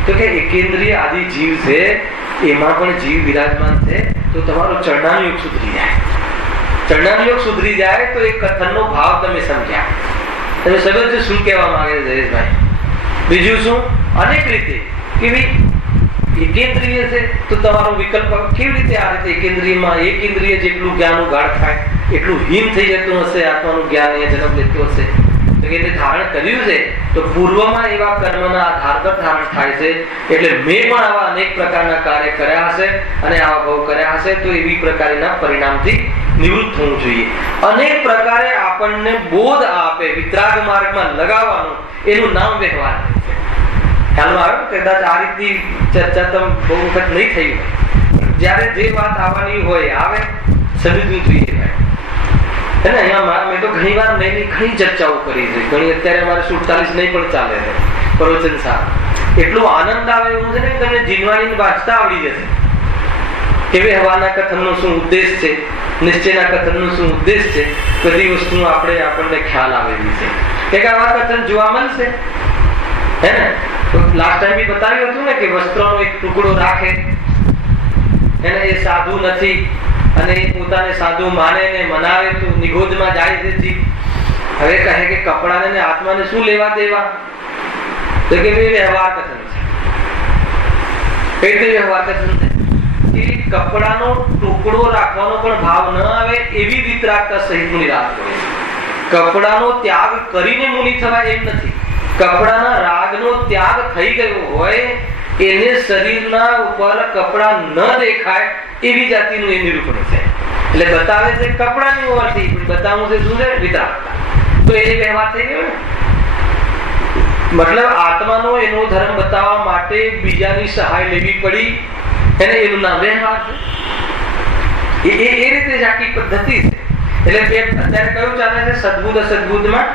તો કે એકેન્દ્રિય આદિ જીવ છે, એમાં પણ જીવ વિરાજમાન છે. તો તમારો ચરણાનુયોગ સુધરી જાય. ચરણાનુયોગ સુધરી જાય તો એ કથનનો ભાવ તમે સમજ્યા. તમે સમજો શું કહેવા માંગે છે જયેશભાઈ? બીજું શું? અનેક રીતે કે એકેન્દ્રિય છે તો તમારો વિકલ્પ કેવી રીતે આ રીતે એકેન્દ્રિયમાં એકેન્દ્રિય જેટલું જ્ઞાન ઉગાડ થાય એટલું હીન થઈ જતું હશે આત્માનું જ્ઞાન એ જન્મ લેતું હશે. તો કે ધારણ કર્યું છે તો પૂર્વમાં એવા કર્મના આધાર પર ધારણ થાય છે. એટલે મેં પણ આવા અનેક પ્રકારના કાર્ય કર્યા હશે અને આવા ભવ કર્યા હશે, તો એવી પ્રકારના પરિણામથી નિવૃત્ત થવું જોઈએ. અનેક પ્રકારે આપણને બોધ આપે વિતરાગ માર્ગમાં લગાવવાનું, એનું નામ વ્યવહાર છે. ખ્યાલ આવે? કદાચ આ રીતની ચર્ચા તમે બહુ વખત નહીં થઈ હોય. જયારે જે વાત આવવાની હોય આવે, સમજવું જોઈએ. એને અહીંયા મેં તો ઘણી વાર ઘણી ચર્ચાઓ કરી છે. ઘણી અત્યારે અમારે 47 નહીં પણ ચાલે છે પ્રવચન સાહેબ. એટલો આનંદ આવે એવું છે ને તમને જીનવાણી વાંચતા આવડી જશે કે વ્યવહારના કથનનો શું ઉદ્દેશ છે, નિશ્ચયના કથનનો શું ઉદ્દેશ છે. બધી વસ્તુ આપણને ખ્યાલ આવેલી છે કે આવા કથન જોવા મળશે. હે ને લાસ્ટ ટાઈમ બી બતાવ્યું હતું ને કે વસ્ત્રનો એક ટુકડો રાખે એને એ સાધુ નથી અને એ પોતાને સાધુ માને ને મનાવે તો નિગોદમાં જાય છે. હવે કહે કે કપડાને ને આત્માને શું લેવા દેવા? તો કે વ્યવહાર કથન છે. કઈ રીતે વ્યવહાર કથન છે કે કપડાનો ટુકડો રાખવાનો પણ ભાવ ન આવે એવી વિતરાગતા સહિત મુનિ રાગ કરે. કપડાનો ત્યાગ કરીને મુનિ થવાય એમ નથી. કપડાના રાગનો ત્યાગ થઈ ગયો હોય, એને શરીરના ઉપર કપડા ન દેખાય એવી જાતિનું એ નિરૂપણ છે. એટલે બતાવે છે કપડાની ઓરથી, પણ બતાવવું છે શું છે? વિતરાગતા. તો એ વ્યવહાર થઈ ગયો ને. મતલબ આત્માનો એનો ધર્મ બતાવવા માટે બીજાની સહાય લેવી પડી, એને એનું નામ વ્યવહાર છે. એ રીતે જ આખી પદ્ધતિ છે. એટલે અત્યારે કયું ચાલે છે? સદબુદ્ધ અસદબુદ્ધમાં.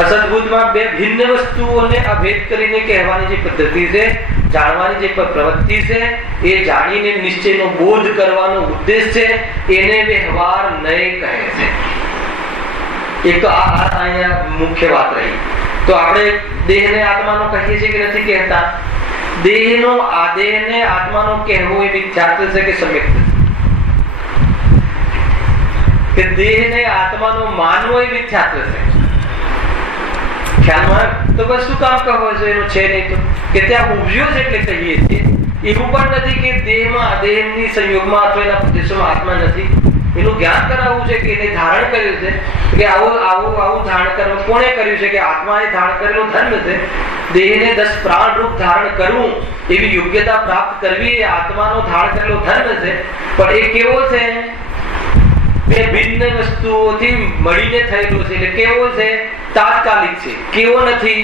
અસદબુદ્ધમાં બે ભિન્ન વસ્તુઓને અભેદ કરીને કહેવાની જે પદ્ધતિ છે, જાણવાની જે પ્રવૃત્તિ છે, એ જાણીને નિશ્ચયનો બોધ કરવાનો ઉદ્દેશ છે, એને વ્યવહાર નહીં કહે છે. એક તો આ અહીંયા મુખ્ય વાત રહી. તો આપણે દેહને આત્માનો કહીએ છીએ કે નથી કહેતા? દેહને આત્માનો કહેવો એ મિથ્યાત્વ છે કે સમ્યક છે? કે દેહને આત્માનો માનવો એ મિથ્યાત્વ છે. ખ્યાલમાં તો બસ શું કામ કહો છો? એનું છે નહીં તો કે ત્યાં ઉભ્યો છે એટલે કહીએ છીએ. એવું પણ નથી કે દેહમાં દેહની સંયોગમાં અથવા એના પ્રદેશોમાં આત્મા નથી. એનું જ્ઞાન કરાવવું છે કે એને ધારણ કર્યું છે કે આવું ધારણ કરવું કોણે કર્યું છે? કે આત્માએ ધારણ કરેલો ધર્મ છે. દેહને 10 પ્રાણ રૂપ ધારણ કરવું એવી યોગ્યતા પ્રાપ્ત કરવી એ આત્માનો ધારણ કરેલો ધર્મ છે. પણ એ કેવો છે? બે ભિન્ન વસ્તુઓથી મળીને થયેલો છે. એટલે કેવો છે? તાત્કાલિક છે. કેવો નથી?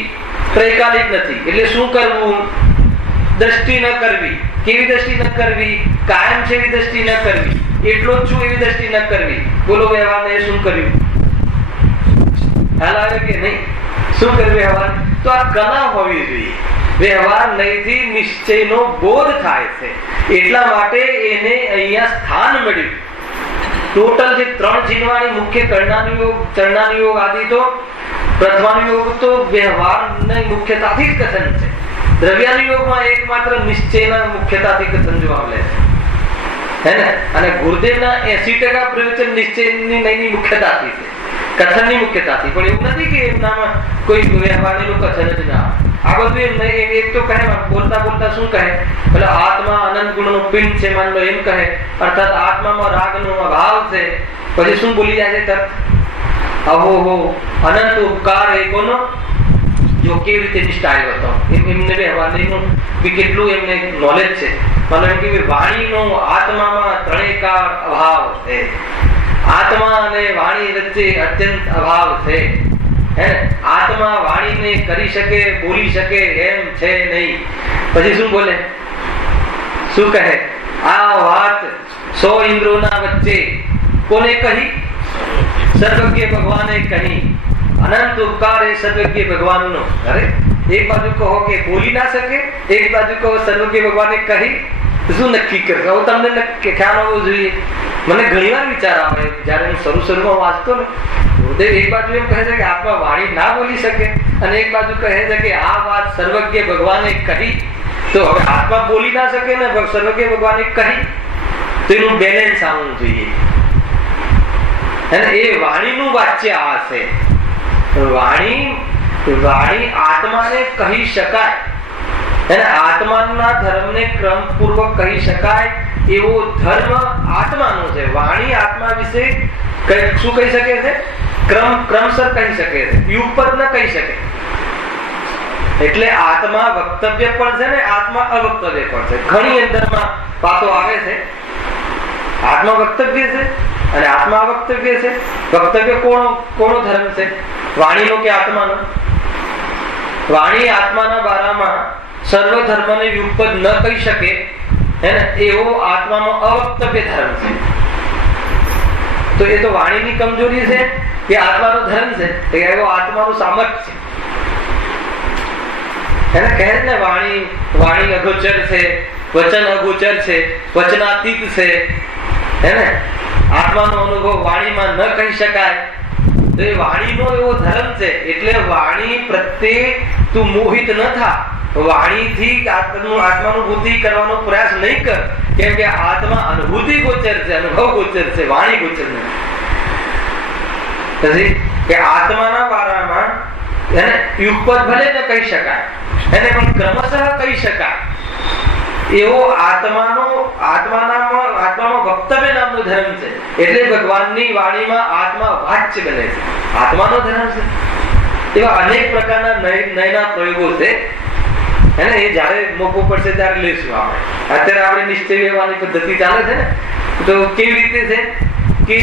ત્રૈકાલિક નથી. એટલે શું કરવું? દ્રષ્ટિ ન કરવી. કેવી દ્રષ્ટિ ન કરવી? કાયમ છે એવી દ્રષ્ટિ ન કરવી. એટલો જ છું એવી દ્રષ્ટિ ન કરવી. બોલો વ્યવહારને શું કર્યું? હાલ આવે કે નહીં? શું કર્યું વ્યવહાર? તો આ કલા હોવી જોઈએ. વ્યવહાર નહીંથી નિશ્ચયનો બોધ થાય છે. એટલા માટે એને અહીંયા સ્થાન મળ્યું. ટોટલ જે 3 જીનવાણી મુખ્ય કર્ણાનુયોગ, ચરણાનુયોગ આદિ તો પ્રથમાનુયોગ તો વ્યવહારની મુખ્યતાથી જ કથન છે. દ્રવ્યાનુયોગમાં એકમાત્ર નિશ્ચયના મુખ્યતાથી કથન જોવા મળે છે. હે ને? અને ગુરુદેવના 80% પ્રવચન નિશ્ચયની નહીની મુખ્યતાથી છે. કથનની મુખ્યતાથી, પણ એવું નથી કે એમનામાં કોઈ વ્યવહારનું કથન જ ના. આ બધું એમ નહીં. એક તો કહે બોલતા બોલતા શું કહે, એટલે આત્મા અનંત ગુણનો પિંડ છે માન લો એમ કહે, અર્થાત આત્મામાં રાગનો અભાવ છે. પછી શું બોલી જાય છે તરત, અહો હો અનંત ઉપકાર એકોનો, જો કેવી રીતે નિષ્ઠાય હતો એમને વ્યવહારનું કેટલું એમને નોલેજ છે. મતલબ કે વાણીનો આત્મામાં ત્રણેકાર અભાવ છે. આત્મા અને વાણી વચ્ચે અત્યંત અભાવ છે. આત્મા વાણીને કરી શકે, બોલી શકે એમ છે નહીં. પછી શું બોલે, શું કહે, આ વાત 100 ઇન્દ્રોના વચ્ચે કોને કહી, સર્વજ્ઞ ભગવાને કહી. અનંત ઉપકાર એ સર્વજ્ઞ ભગવાનનો. અરે એક બાજુ કહો કે બોલી ના શકે, એક બાજુ કહો સર્વજ્ઞ ભગવાને કહી, શું નક્કી કરશો? હું તમને ખ્યાલ હોવો જોઈએ. મને ઘણી વાર વિચાર આવે જયારે હું શરૂમાં વાંચતો ને, એક બાજુ એમ કહે છે કે આત્મા વાણી ના બોલી શકે, અને એક બાજુ કહે છે કે આ વાત સર્વજ્ઞ ભગવાને કહી. તો હવે આત્મા બોલી ના શકે ને સર્વજ્ઞ ભગવાને કહી, તો એનું બેલેન્સ આવવું જોઈએ. એ વાણીનું વાચ્ય આ છે. વાણી આત્માને કહી શકાય, આત્માના ધર્મને ક્રમપૂર્વક કહી શકાય એવો ધર્મ આત્માનો છે. વાણી આત્મા વિશે શું કહી શકે છે, ક્રમસર કહી શકે છે, યુગપદ ન કહી શકે. એટલે આત્મા વક્તવ્ય પણ છે ને આત્મા અવક્તવ્ય પણ છે. ઘણી અંદરમાં વાતો આવે છે. આત્મા વક્તવ્ય છે અને આત્મા અવક્તવ્ય છે. વક્તવ્ય કોનો ધર્મ છે, વાણીનો કે આત્માનો? વાણી આત્માના બારામાં સર્વ ધર્મને યુગપદ ન કહી શકે એવો આત્માનો અવક્તવ્ય ધર્મ છે. તો એ તો વાણીની કમજોરી છે કે આત્માનો ધર્મ છે? એવો આત્માનું સામર્થ્ય છે. એને કહે ને વાણી અગોચર છે, વચન અગોચર છે, વચનાતીત છે. આત્માનો અનુભવ વાણીમાં ન કહી શકાય. તો એ વાણીનો એવો ધર્મ છે. એટલે વાણી પ્રત્યે તું મોહિત ન થા. વાણીથી આત્માનુભૂતિ કરવાનો પ્રયાસ નહીં કર, કેમ કે આત્મા અનુભૂતિ ગોચર છે, અનુભવ ગોચર છે, વાણી ગોચર નથી. કે આત્માના બારામાં યુગપદ ભલે ન કહી શકાય, એને પણ ક્રમશઃ કહી શકાય એવો આત્મામાં વક્તવ્ય નામનો ધર્મ છે. એટલે ભગવાનની વાણીમાં આત્મા વાચ્ય બને છે, આત્માનો ધર્મ છે. એવા અનેક પ્રકારના નયના પ્રયોગો છે. એ જયારે મોકો પડશે ત્યારે લઈશું આપણે. અત્યારે આપણે નિશ્ચય લેવાની પદ્ધતિ ચાલે છે ને, તો કેવી રીતે છે કે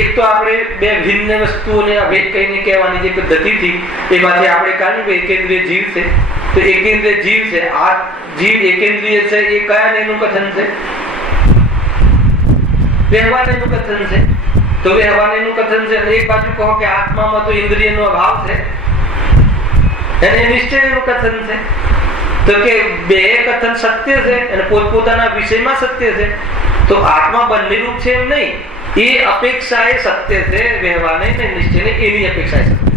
એક તો આપણે બે ભિન્ન વસ્તુઓને અભેદ કહીને કહેવાની જે પદ્ધતિ હતી એમાંથી આપણે કાઢ્યું એકેન્દ્રિય જીવ છે. તો એકેન્દ્રિય જીવ છે, આ જીવ એકેન્દ્રિય છે. એ કયા એનું કથન છે? વ્યવહારનું કથન છે. તો વ્યવહારનું કથન છે. એક બાજુ કહો કે આત્મામાં તો ઇન્દ્રિયનો અભાવ છે, એને નિશ્ચયનું કથન છે. તો કે બે કથન સત્ય છે અને પોતપોતાના વિષયમાં સત્ય છે. તો આત્મા બંને રૂપ છે એમ નહીં. એ અપેક્ષા એ સત્ય છે, વ્યવહાર નહીં, નિશ્ચય નહીં, એની અપેક્ષા સત્ય છે.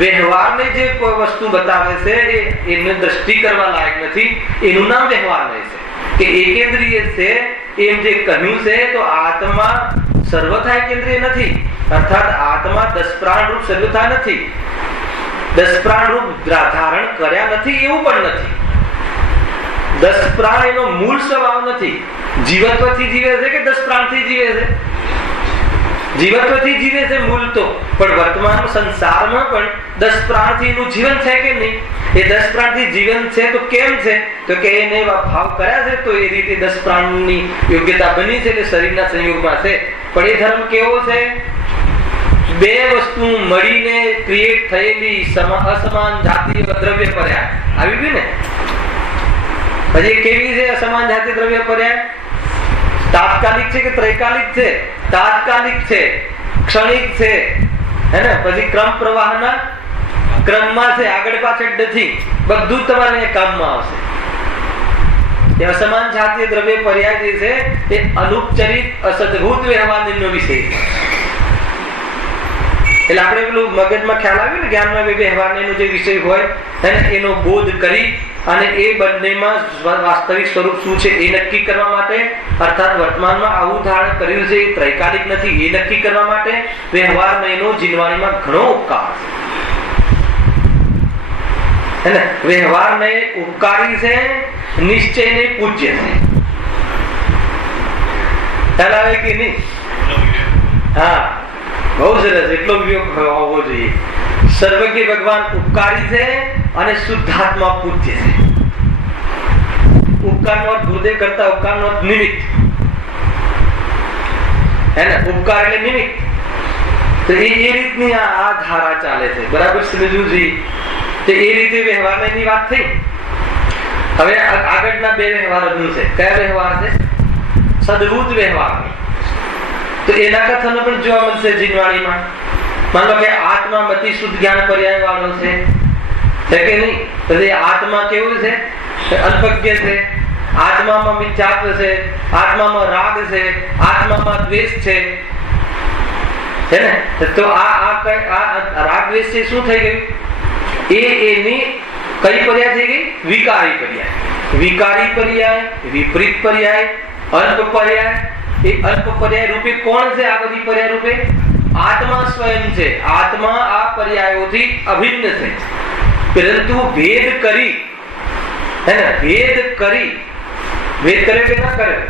વ્યવહારને જે વસ્તુ બતાવે છે એને દ્રષ્ટિ કરવા લાયક નથી, એનું નામ વ્યવહાર નહીં છે. કે એકેન્દ્રિય છે એમ જે કહ્યું છે, તો આત્મા સર્વથા એકેન્દ્રિય નથી. અર્થાત આત્મા 10 પ્રાણ રૂપ સર્વથા નથી, 10 પ્રાણ રૂપ ધારણ કર્યા નથી એવું પણ નથી. 10 પ્રાણ એનો મૂળ સ્વભાવ નથી. જીવત્વથી જીવે છે કે 10 પ્રાણથી જીવે છે? જીવત્વથી જીવે છે મૂળ તો, પણ વર્તમાન સંસારમાં પણ 10 પ્રાણથી એનું જીવન છે કે નહીં? એ 10 પ્રાણથી જીવન છે તો કેમ છે? તો કે એને ભાવ કર્યા છે, તો એ રીતે 10 પ્રાણની યોગ્યતા બની છે, એટલે શરીરના સંયોગમાં છે. પણ એ ધર્મ કેવો છે? બે વસ્તુ મળીને ક્રિએટ થયેલી અસમાન જાતિ દ્રવ્ય પર્યાય આવી ગઈ ને. પછી કેવી છે અસમાન જાતિ દ્રવ્ય પર્યાય? તાત્કાલિક છે કે ત્રૈકાલિક છે? તાત્કાલિક છે, ક્ષણિક છે. પછી ક્રમ પ્રવાહના ક્રમમાં છે, આગળ પાછળ નથી, બધું જ તમારે કામમાં આવશે. એ અસમાન જાતીય દ્રવ્ય પર્યાય જે છે એ અનુપચરિત અસદભૂત વ્યવહારનો વિષય છે. એટલે આપણે પેલું મગજમાં ખ્યાલ આવ્યો ને જ્ઞાનમાં વ્યવહારનો જે વિષય હોય એનો બોધ કરી અને એ બંનેમાં વાસ્તવિક સ્વરૂપ શું છે એ નક્કી કરવા માટે, અર્થાત વર્તમાનમાં આવું ધારણ કર્યું છે એ ત્રૈકાલિક નથી એ નક્કી કરવા માટે વ્યવહારનો જીનવાણીમાં ઘણો ઉપકાર છે ને. વ્યવહારને ઉપકારી છે, નિશ્ચયને પૂજ્ય છે. ખ્યાલ આવે કે નહીં? હા, બહુ સરસ. એટલો ઉપયોગ હોવો જોઈએ. સર્વજ્ઞ ભગવાન ઉપકારી છે અને શુદ્ધાત્મા પૂજ્ય છે. ઉપકારનો અર્થ ગુરુદેવ કરતા ઉપકારનો અર્થ નિમિત્ત હે ને. ઉપકાર એટલે નિમિત્ત. તો એ રીતની આ ધારા ચાલે છે. બરાબર સમજવું જોઈએ. તો એ રીતે વ્યવહારની વાત થઈ. હવે આગળના બે વ્યવહારનું છે. કયા વ્યવહાર છે? સદભૂત વ્યવહાર. તો એના કથનો પણ જોવા મળશે જીનવાણીમાં. માન લો કે આત્મા મતિ શુદ્ધ જ્ઞાન પર્યાય વાળો છે કે નહીં? તો એ આત્મા કેવું છે? અલ્પજ્ઞ છે. આત્મામાં મિથ્યાત્વ છે, આત્મામાં રાગ છે, આત્મામાં દ્વેષ છે ને. તો આ રાગ દ્વેષ છે શું થઈ ગયું? એની કઈ પર્યાય થઈ ગઈ? વિકારી પર્યાય. વિકારી પર્યાય, વિપરીત પર્યાય, અલ્પ પર્યાય. એ અલ્પ પર્યાય રૂપે કોણ છે? આ બધી પર્યાય રૂપે આત્મા સ્વયં છે. આત્મા આ પર્યાયોથી અભિન્ન છે, પરંતુ ભેદ કરી હે ને, ભેદ કર્યો કે ના કર્યો?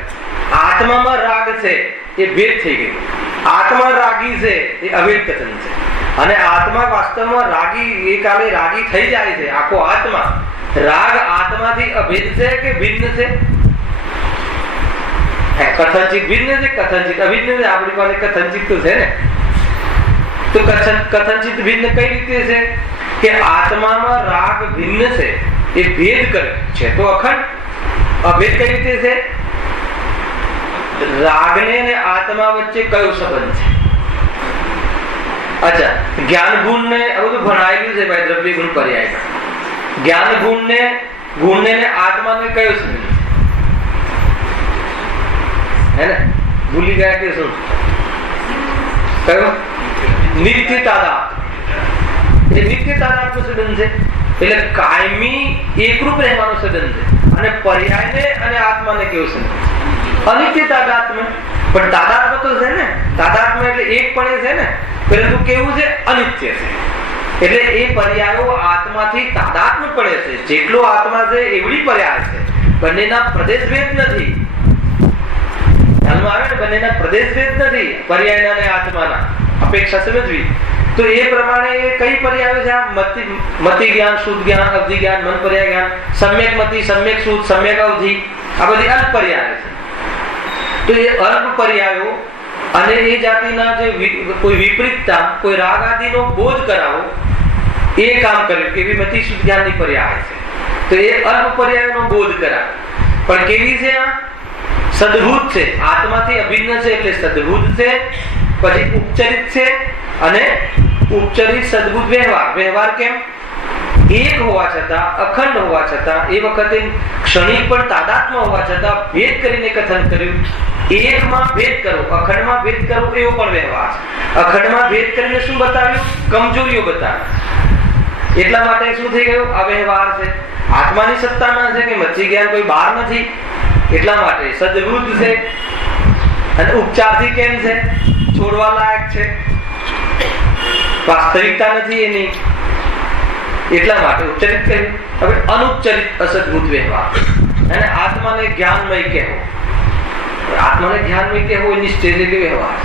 આત્મામાં રાગ છે એ ભેદ થઈ ગયો. આત્મા રાગી છે એ અભેદ કથન છે. અને આત્મા વાસ્તવમાં રાગી એ કાલે રાગી થઈ જાય છે. આખો આત્મા રાગ આત્માથી અભેદ છે કે ભિન્ન છે? કથનચિત ભિન્ન છે, કથનચિત અભિન્ન છે. આપણી પાસે કથનચિત તો છે ને. તો કથનચિત ભિન્ન કઈ રીતે છે? કે આત્મામાં રાગ ભિન્ન છે એ ભેદ કરે છે. તો અખંડ અભેદ કઈ રીતે છે? રાગને અને આત્મા વચ્ચે કયો સંબંધ છે? અચ્છા, જ્ઞાન ગુણ ને બધું ભણાયેલું છે ભાઈ દ્રવ્ય ગુણ પર્યાયમાં. જ્ઞાન ગુણ ને આત્માને કયો સંબંધ છે? હે ને, ભૂલી ગયા કે શું? કયો? નિત્ય તાદાત્મ્ય. એ નિત્ય તાદાત્મ્ય સંબંધ છે. એટલે કાયમી એકરૂપ રહેવાનો સંબંધ છે. અને પર્યાયને અને આત્માને કેવો સંબંધ છે? અનિત્ય તાદાત્મ્ય. પણ તાદાત્મ્ય તો છે ને. તાદાત્મ્ય એટલે એક પણ છે ને, પરંતુ કેવું છે? અનિત્ય છે. એટલે એ પર્યાયો આત્માથી તાદાત્મ્ય પડે છે. જેટલો આત્મા છે એવડી પર્યાય છે. બંનેના પ્રદેશ ભેદ નથી. ધ્યાનમાં આવે ને, બંનેના પ્રદેશ ભેદ નથી પર્યાયના અને આત્માના. અપેક્ષા સમજવી. તો એ પ્રમાણે કઈ પર્યાયો છે? મતિ જ્ઞાન, શુદ્ધ જ્ઞાન, અવધિ જ્ઞાન, મન પર્યાય જ્ઞાન, સમ્યક મતિ, સમ્યક શુદ્ધ, સમ્યક અવધિ, આ બધી અલ્પ પર્યાયો છે. તો એ અલ્પ પર્યાયો અને એ જાતિના જે કોઈ વિપરીતતા, કોઈ રાગ આદિનો બોધ કરાવો એ કામ કર્યું. કેવી મતિ શુદ્ધ જ્ઞાનની પર્યાય છે. તો એ અલ્પ પર્યાયોનો બોધ કરાવે. પણ કેવી છે? આ સદભૂત છે. આત્માથી અભિન્ન છે એટલે સદભૂત છે. પછી ઉપચરિત છે અને ઉપચરિત સદભૂત વ્યવહાર. વ્યવહાર કેમ? એક હોવા છતાં, અખંડ હોવા છતાં, એ વખતે ક્ષણિક પણ તાદાત્મ્ય હોવા છતાં ભેદ કરીને કથન કર્યું. એકમાં ભેદ કરો, અખંડમાં ભેદ કરો, એવો પણ વ્યવહાર છે. અખંડમાં ભેદ કરીને શું બતાવ્યું? કમજોરીઓ બતાવી. એટલા માટે શું થઈ ગયું? આ વ્યવહાર છે. આત્માની સત્તામાં છે કે મચ્છી જ્ઞાન કોઈ બહાર નથી. એટલા માટે સદભૂત છે. અને ઉપચારથી કેમ છે? છોડવા લાયક છે. વાસ્તવિકતા નથી એની. એટલા માટે ઉપચરિત કર્યું. હવે અનુપચરિત અસદભૂત વ્યવહાર. અને આત્માને જ્ઞાનમય કહેવો. આત્માને જ્ઞાનમય કહેવો એ નિશ્ચય કે વ્યવહાર.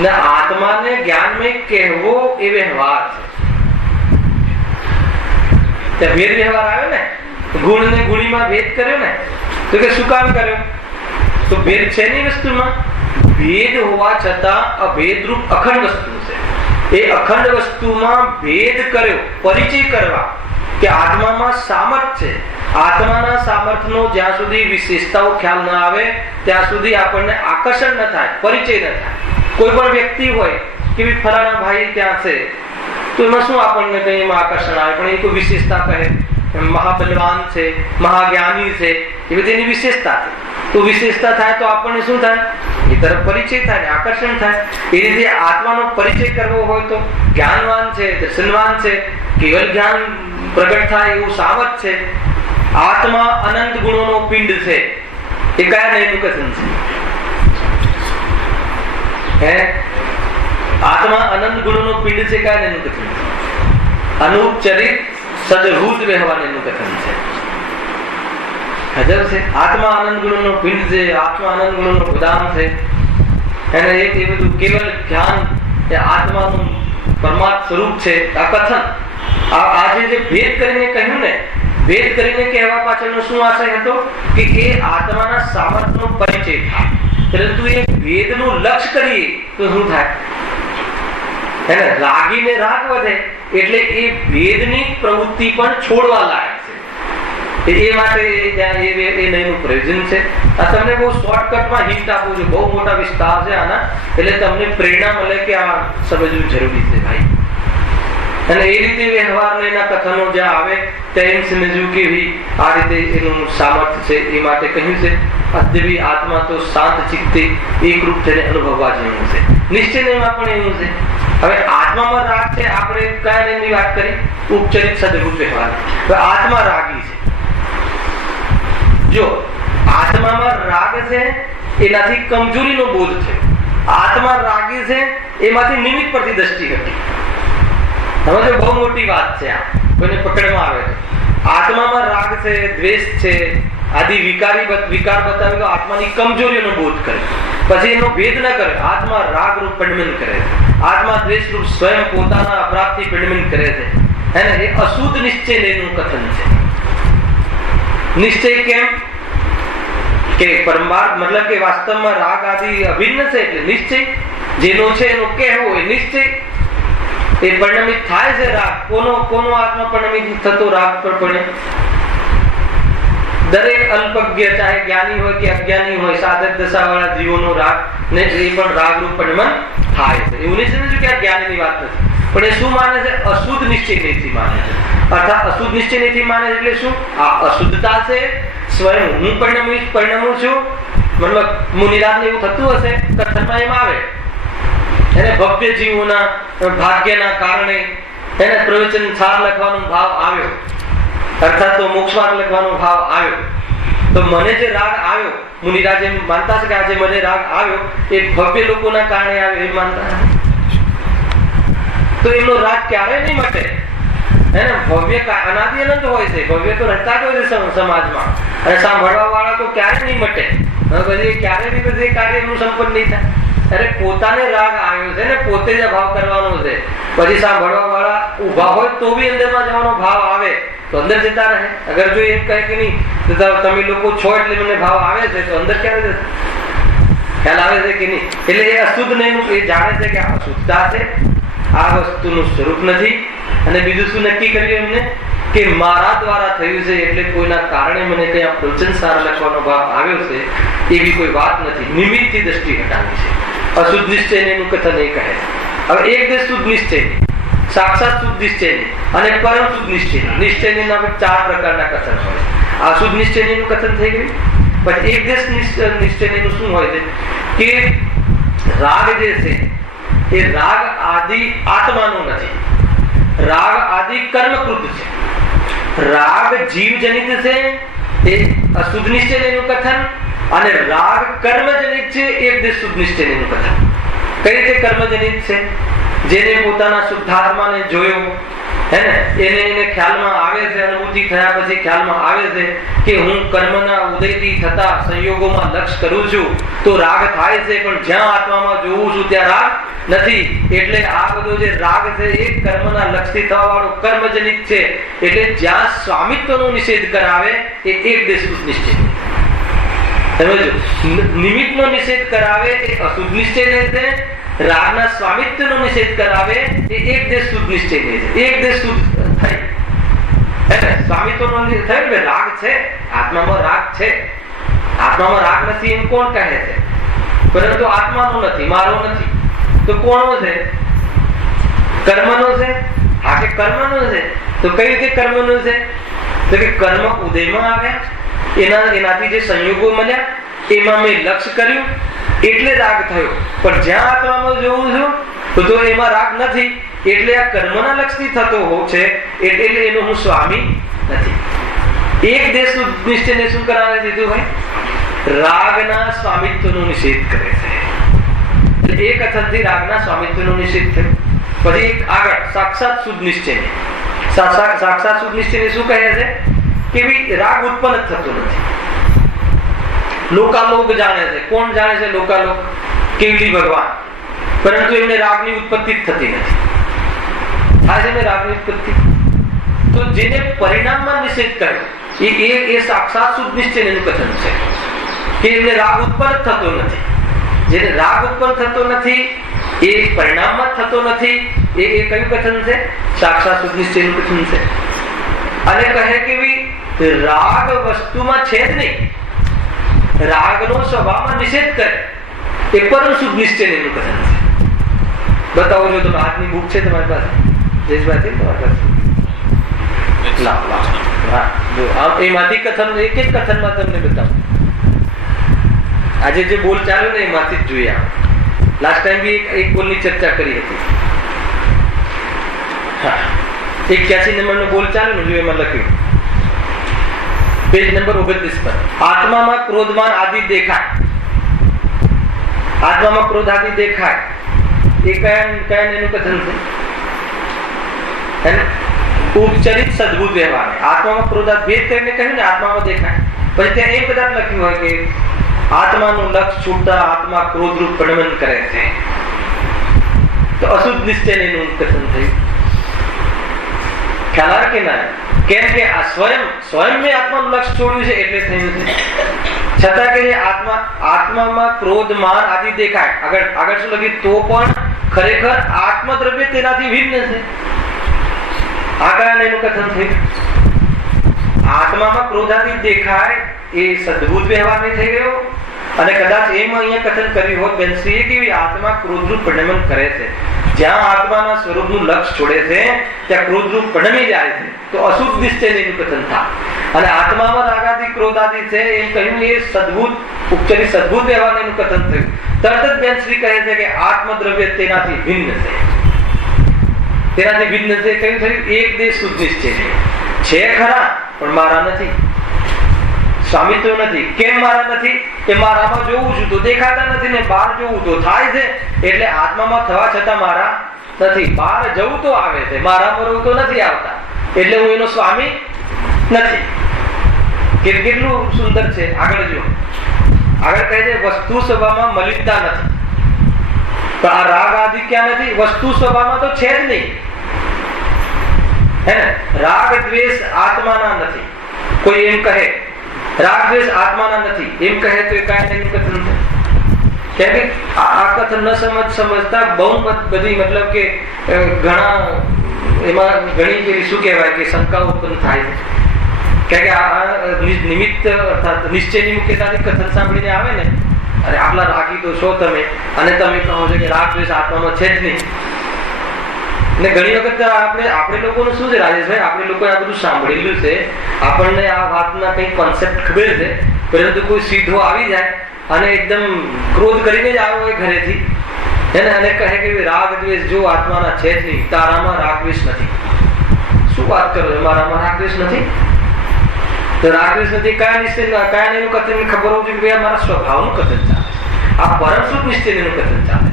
ને આત્માને જ્ઞાનમય કહેવો એ વ્યવહાર છે. ભેદ વ્યવહાર આવે ને, ગુણ ને ગુણીમાં ભેદ કર્યો ને, તો કે શું કામ કર્યો? તો ભેદ છે ની વસ્તુમાં. ભેદ હોવા છતાં અભેદરૂપ અખંડ વસ્તુ છે. એ અખંડ વસ્તુમાં ભેદ કર્યો, પરિચય કરવા કે આત્મામાં સામર્થ્ય છે. આત્માના સામર્થ્યનો જ્યાં સુધી વિશેષતાઓ ખ્યાલ ન આવે ત્યાં સુધી આપણને આકર્ષણ ન થાય, પરિચય ન થાય. કોઈ પણ વ્યક્તિ હોય કે ફલાણા ભાઈ ત્યાં છે, તો એમાં શું આપણને કઈ એમાં આકર્ષણ આવે? પણ એ કોઈ વિશેષતા કહે, મહાબલવાન છે, મહાજ્ઞાની છે, એ બધી એની વિશેષતા છે. તો વિશેષતા થાય તો આપણને શું થાય? એ તરફ પરિચય થાય ને આકર્ષણ થાય. એ રીતે આત્માનો પરિચય કરવો હોય તો જ્ઞાનવાન છે, દર્શનવાન છે, કેવલ જ્ઞાન પ્રગટ થાય એવું સામર્થ છે. આત્મા અનંત ગુણોનો પિંડ છે. એ કયા નયનું કથન છે? આત્મા અનંત ગુણોનો પિંડ છે. કયા નયનું કથન છે? અનુપચરિત સદભૂત વ્યવહારનું કથન છે. હજર છે. આત્મા આનંદ ગુણોનો પિંડ છે. આત્મા આનંદ ગુણોનો ગોદામ છે. એને એક એ બધું કેવલ જ્ઞાન એ આત્માનું પરમાત્મ સ્વરૂપ છે. આ કથન આજે જે ભેદ કરીને કહ્યું ને, ભેદ કરીને કહેવા પાછળનો શું આશય હતો કે એ આત્માના સામર્થ્યનો પરિચય થાય. પરંતુ એ ભેદનું લક્ષ્ય કરીએ તો શું થાય? એને રાગીને રાગ વધે એટલે એ ભેદની પ્રવૃત્તિ પણ છોડવા લાયક છે. એ માટે ત્યાં એ નયનું પ્રયોજન છે. આ તમને બહુ શોર્ટકટમાં હિન્ટ આપું છું. બહુ મોટા વિસ્તાર છે આના, એટલે તમને પ્રેરણા મળે કે આ સમજવું જરૂરી છે ભાઈ. અને એ રીતે વ્યવહારને એના કથનો જ્યાં આવે ત્યાં એમ સમજવું કે આ રીતે એનું સામર્થ્ય છે. એ માટે કહ્યું છે અદ્યવી આત્મા તો શાંત ચિત્તે એકરૂપ થઈને અનુભવવા જેવું છે. નિશ્ચયમાં પણ એવું છે. હવે આત્મામાં રાગ છે. આપણે કયા નયની વાત કરી? ઉપચરિત સદરૂપ વ્યવહાર. હવે આત્મા રાગી છે. જો આત્મામાં રાગ છે એનાથી કમજોરીનો બોધ છે. આત્મા રાગી છે એમાંથી નિમિત્ત પરથી દ્રષ્ટિ હતી. સમજો, બહુ મોટી વાત છે. આ કોઈને પકડમાં આવે તો આત્મામાં રાગ છે, દ્વેષ છે, આદિ વિકાર બતાવે તો આત્માની કમજોરીનો બોધ કરે. પછી એનો ભેદ ન કરે. આત્મા રાગ રૂપ પંડમન કરે છે. આત્મા દ્વેષ રૂપ સ્વયં પોતાના અપરાધથી પંડમન કરે છે. એને એ અશુદ્ધ નિશ્ચય એનું કથન છે. નિશ્ચય કેમ કે પરમાર્થ મતલબ કે વાસ્તવમાં રાગ આદિ અભિન્ન છે. એટલે નિશ્ચય જેનો છે એનો કહેવો એ નિશ્ચય એ પરિણમિત થાય છે. રાગ કોનો આત્મા પરિણમિત થતો રાગ પર પડે? દરેક અલ્પજ્ઞ ચાહે જ્ઞાની હોય કે અજ્ઞાની હોય, સાધક દશાવાળા જીવોનો રાગ ને એ પણ રાગ રૂપ પરિણમન થાય છે. એવું નહીં સમજ્યું કે આ જ્ઞાનીની વાત નથી. પણ એ શું માને છે? અશુદ્ધ નિશ્ચય નથી માને છે. અર્થાત અશુદ્ધ નિશ્ચય નથી માને એટલે શું? આ અશુદ્ધતા છે. સ્વયં હું પરિણમું છું. મતલબ મુનિરાજને એવું થતું હશે કથનમાં એમ આવે એને ભવ્ય જીવોના ભાગ્યના કારણે એને પ્રવચન સાર લખવાનો ભાવ આવ્યો, અર્થાત તો મોક્ષમાર્ગ લખવાનો ભાવ આવ્યો. તો મને જે રાગ આવ્યો, મુનિરાજ એમ માનતા છે કે આજે મને રાગ આવ્યો એ ભવ્ય લોકોના કારણે આવ્યો એમ માનતા. તો એમનો રાગ ક્યારે નહીં મટે. એને ભવ્ય અનાદિ અનંત હોય છે. ભવ્ય તો રહેતા જ હોય છે સમાજમાં. અને સાંભળવા વાળા તો ક્યારે નહીં મટે. પછી ક્યારે બી બધે કાર્ય એમનું સંપન્ન નહીં થાય. અરે પોતાને રાગ આવ્યો છે ને પોતે જ ભાવ કરવાનો છે. પછી સાંભળવા વાળા ઉભા હોય તો બી અંદરમાં જવાનો ભાવ આવે તો અંદર જતા રહે. અગર જો એમ કહે કે નહીં તમે લોકો છો એટલે મને ભાવ આવે છે તો અંદર ક્યારે જશે? ખ્યાલ આવે છે કે નહીં? એટલે એ અશુદ્ધ નહીં, એ જાણે છે કે આ અશુદ્ધતા છે, આ વસ્તુનું સ્વરૂપ નથી. અને બીજું શું નક્કી કર્યું એમને કે મારા દ્વારા થયું છે એટલે કોઈના કારણે મને કઈ પ્રવચન સાર લખવાનો ભાવ આવ્યો છે એવી કોઈ વાત નથી. નિમિત્તથી દ્રષ્ટિ હટાવી છે. અશુદ્ધ નિશ્ચય એનું કથન એ કહે. હવે એક દેશ શુદ્ધ નિશ્ચય, સાક્ષાત શુદ્ધ નિશ્ચય અને પરમ શુદ્ધ નિશ્ચય. નિશ્ચયના 4 પ્રકારના કથન હોય. આ શુદ્ધ નિશ્ચયનું કથન થઈ ગયું. પછી એક દેશ નિશ્ચયનું શું હોય છે કે રાગ જે છે એ રાગ આદિ આત્માનો નથી. રાગ આદિ કર્મકૃત છે. રાગ જીવજનિત છે એ અશુદ્ધ નિશ્ચયનું કથન, અને રાગ કર્મજનિત છે એક દેશ શુદ્ધ નિશ્ચયનું કથન. કઈ રીતે કર્મજનિત છે? જેને પોતાના શુદ્ધાત્માને જોયો હે ને એને ખ્યાલમાં આવે છે, અનુભૂતિ થયા પછી ખ્યાલમાં આવે છે કે હું કર્મના ઉદયથી થતા સંયોગોમાં લક્ષ કરું છું તો રાગ થાય છે. પણ જ્યાં આત્મામાં જોઉં છું ત્યાં રાગ નથી. એટલે આ બધો જે રાગ છે એ કર્મના લક્ષથી થવા વાળો કર્મજનિત છે. એટલે જ્યાં સ્વામિત્વનો નિષેધ કરાવે એ એક દેશ શુદ્ધ નિશ્ચય. સમજો, નિમિત્તનો નિષેધ કરાવે એ અશુદ્ધ નિશ્ચય છે. રાગના સ્વામિત્વનો નિષેધ કરાવે એ એક દેશ શુદ્ધ નિશ્ચય છે. એક દેશ શુદ્ધ થઈ સ્વામિત્વનો થયો ને રાગ છે. આત્મામાં રાગ છે. આત્મામાં રાગ નથી એમ કોણ કહે છે? પરંતુ આત્માનો નથી, મારો નથી. તો કોનો છે? કર્મનો છે. આ કે કર્મનો છે. તો કઈ રીતે કર્મનો છે? તો કે કર્મ ઉદયમાં આવ્યા, એનાથી જે સંયોગો મળ્યા એમાં મેં લક્ષ્ય કર્યું એટલે રાગ થયો, પણ જ્યાં આત્મામાં જોઉં છું તો એમાં રાગ નથી, એટલે આ કર્મના લક્ષ્યથી થતો છે, એટલે એનો હું સ્વામી નથી. એક દેશ નિશ્ચયને શું કરાવે છે ભાઈ? રાગના સ્વામિત્વનો નિષેધ કરે છે. એટલે એક કથનથી રાગના સ્વામિત્વનો નિષેધ થયો. પછી એક આગળ સાક્ષાત શુદ્ધ નિશ્ચયને, સાક્ષાત શુદ્ધ નિશ્ચયને શું કહે છે કે ભાઈ રાગ ઉત્પન્ન થતો નથી. લોકાલોક જાણે છે. કોણ જાણે છે લોકાલોક? કેવલી ભગવાન. પરંતુ એમને રાગની ઉત્પત્તિ જ થતી નથી. થાય છે ને રાગની ઉત્પત્તિ? તો જેને પરિણામમાં નિષેધ કર્યો એ સાક્ષાત શુદ્ધ નિશ્ચયનું કથન છે કે એમને રાગ ઉત્પન્ન થતો નથી. જેને રાગ ઉત્પન્ન થતો નથી એ પરિણામમાં થતો નથી, એ કયું કથન છે? સાક્ષાત શુદ્ધ નિશ્ચયનું કથન છે. અને કહે કે ભાઈ રાગ વસ્તુમાં છે જ નહીં, રાગનો સ્વભાવમાં નિષેધ કરે એ પરમ શુદ્ધ નિશ્ચયનું કથન છે. બતાવો જો તમે હાથની બુક છે તમારી પાસે? જયેશભાઈ છે તમારી પાસે? એમાંથી કથન, એક એક કથનમાં તમને બતાવું. આજે જે બોલ ચાલ્યો ને એમાંથી જ જોઈએ. લાસ્ટ ટાઈમ બી એક બોલની ચર્ચા કરી હતી. 81 નંબરનો બોલ ચાલ્યો ને, જો એમાં લખ્યું પેજ નંબર 29 પર, આત્મામાં ક્રોધમાન આદિ દેખાય. આત્મામાં ક્રોધ આદિ દેખાય એ કયા એનું કથન છે? ઉપચરિત સદભૂત વ્યવહાર. આત્મામાં ક્રોધાત ભેદ કરીને કહ્યું ને આત્મામાં દેખાય. પછી ત્યાં એ પદાર્થ લખ્યું હોય કે આત્માનું લક્ષ છૂટતા આત્મા ક્રોધરૂપ પ્રણમન કરે છે. તો અશુદ્ધ નિશ્ચય એનું કથન થયું. ખ્યાલ આવે કે ના? કેમ કે આ સ્વયં મેં આત્માનું લક્ષ છોડ્યું છે એટલે થયું છે. છતાં કે આત્મામાં ક્રોધ માન આદિ દેખાય. આગળ શું લખ્યું? તો પણ ખરેખર આત્મદ્રવ્ય તેનાથી ભિન્ન છે. આ કયા એનું કથન થયું? આત્મામાં ક્રોધ આદિ દેખાય એ સદભૂત વ્યવહાર નહીં થઈ ગયો. અને કદાચ એમ અહીંયા કથન કર્યું હોત બેનશ્રીએ કે આત્મા ક્રોધરૂપ પરિણમન કરે છે. જ્યાં આત્માના સ્વરૂપનું લક્ષ છોડે છે ત્યાં ક્રોધરૂપ પરિણમી જાય છે, તો અશુદ્ધ નિશ્ચયનું કથન થાય. અને આત્મામાં રાગાદિ ક્રોધાદિ છે એમ કહ્યું એ સદભૂત ઉપચરી સદભૂત વ્યવહારનું કથન થયું. તરત જ બેનશ્રી કહે છે કે આત્મદ્રવ્ય તેનાથી ભિન્ન છે. તેનાથી ભિન્ન છે કયું થયું? એક દેશ શુદ્ધ નિશ્ચય છે ખરા, પણ મારા નથી, સ્વામિત્વ નથી. કેમ મારા નથી? કે મારામાં જોઉં છું તો દેખાતા નથી ને બહાર જોઉં તો થાય છે. એટલે આત્મામાં થવા છતાં મારા નથી. બહાર જવું તો આવે છે, મારામાં રહું તો નથી આવતા. એટલે હું એનો સ્વામી નથી. કેટલું સુંદર છે. આગળ જો, આગળ કહે છે વસ્તુ સ્વભાવમાં મલિનતા નથી. તો આ રાગ આદિ ક્યાં નથી? વસ્તુ સ્વભાવમાં તો છે જ નહીં. હે ને? રાગ દ્વેષ આત્માના નથી. કોઈ એમ કહે રાગ દ્વેષ આત્માના નથી એમ કહે તો એ કાંઈ એનું કથન છે. કેમ કે આ કથન ન સમજતા બહુ બધી મતલબ કે ઘણા એમાં ઘણી પેલી શું કહેવાય કે શંકા ઉત્પન્ન થાય છે. કે આ નિમિત્ત અર્થાત નિશ્ચયની મુખ્યતાથી કથન સાંભળીને આવે ને, અરે આટલા રાગી તો છો તમે, અને તમે કહો છો કે રાગ દ્વેષ આત્મામાં છે જ નહીં. ને ઘણી વખત આપણે લોકોનું શું છે રાજેશભાઈ, આપણે લોકો આ બધું સાંભળેલું છે, આપણને આ વાતના કઈ કોન્સેપ્ટ ખબર છે, પરંતુ કોઈ સીધો આવી જાય અને એકદમ ક્રોધ કરીને જ આવ્યો હોય ઘરેથી, એને અને કહે કે રાગ દ્વેષ જો આત્માના છે જ નહીં, તારામાં રાગ દ્વેષ નથી. શું વાત કરો છો? મારામાં રાગ દ્વેષ નથી? તો રાગ દ્વેષ નથી કયા નિશ્ચય કયા એનું કથન ખબર હોવું જોઈએ કે મારા સ્વભાવનું કથન ચાલે, આ પરમ શુદ્ધ નિશ્ચયનું કથન ચાલે.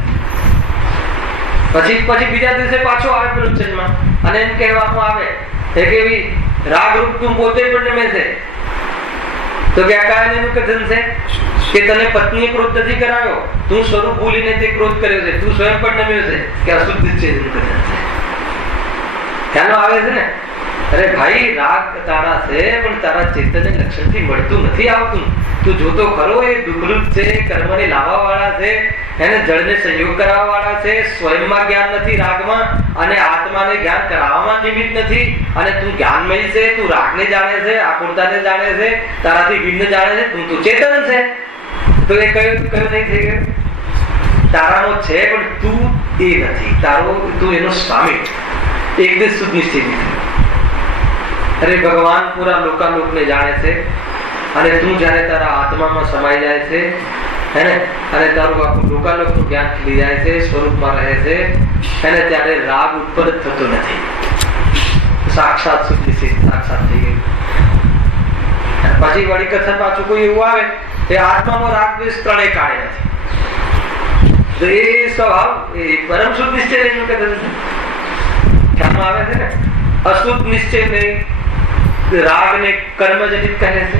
પછી બીજા દિવસે પાછો આવે પ્રવચનમાં અને એમ કહેવામાં આવે કે રાગ રૂપ તું પોતે પણ નમે છે. તો કે આ કયા એનું કથન છે કે તને પત્નીએ ક્રોધ નથી કરાવ્યો, તું સ્વરૂપ ભૂલીને તે ક્રોધ કર્યો છે, તું સ્વયં પણ નમ્યો છે, કે અશુદ્ધ નિશ્ચયનું કથન છે. ખ્યાલ આવે છે ને? અરે ભાઈ રાગ તારા છે પણ તારા ચેતનને લક્ષણથી મળતું નથી આવતું. તું જોતો ખરો એ દુઃખરૂપ છે, કર્મને લાવવા વાળા છે, એને જળને સંયોગ કરાવવા વાળા છે, સ્વયંમાં જ્ઞાન નથી રાગમાં, અને આત્માને જ્ઞાન કરાવવામાં નિમિત્ત નથી. અને તું જ્ઞાનમય છે, તું રાગને જાણે છે, આકુરતાને જાણે છે, તારાથી ભિન્ન જાણે છે, તું તો ચેતન છે. તો એ કયું નહીં થઈ ગયું? તારાનો છે પણ તું એ નથી, તું એનો સ્વામી. એકદમ શુદ્ધ નિશ્ચય. અરે ભગવાન પૂરા લોકાલોકને જાણે છે, અને તું જ્યારે તારા આત્મામાં સમાઈ જાય છે હે ને, અને તારું આખું લોકાલોકનું જ્ઞાન ખીલી જાય છે, સ્વરૂપમાં રહે છે એને, ત્યારે રાગ ઉત્પન્ન થતો નથી. સાક્ષાત શુદ્ધિ સાક્ષાત થઈ ગયું. પછી વળી કથન પાછું કોઈ એવું આવે એ આત્મામાં રાગ દ્વેષ ત્રણેય કાળે નથી, તો એ સ્વભાવ એ પરમ શુદ્ધ નિશ્ચય એનું કથન ખ્યાલમાં આવે છે ને. અશુદ્ધ નિશ્ચય નહીં, રાગ ને કર્મજનિત કહે છે,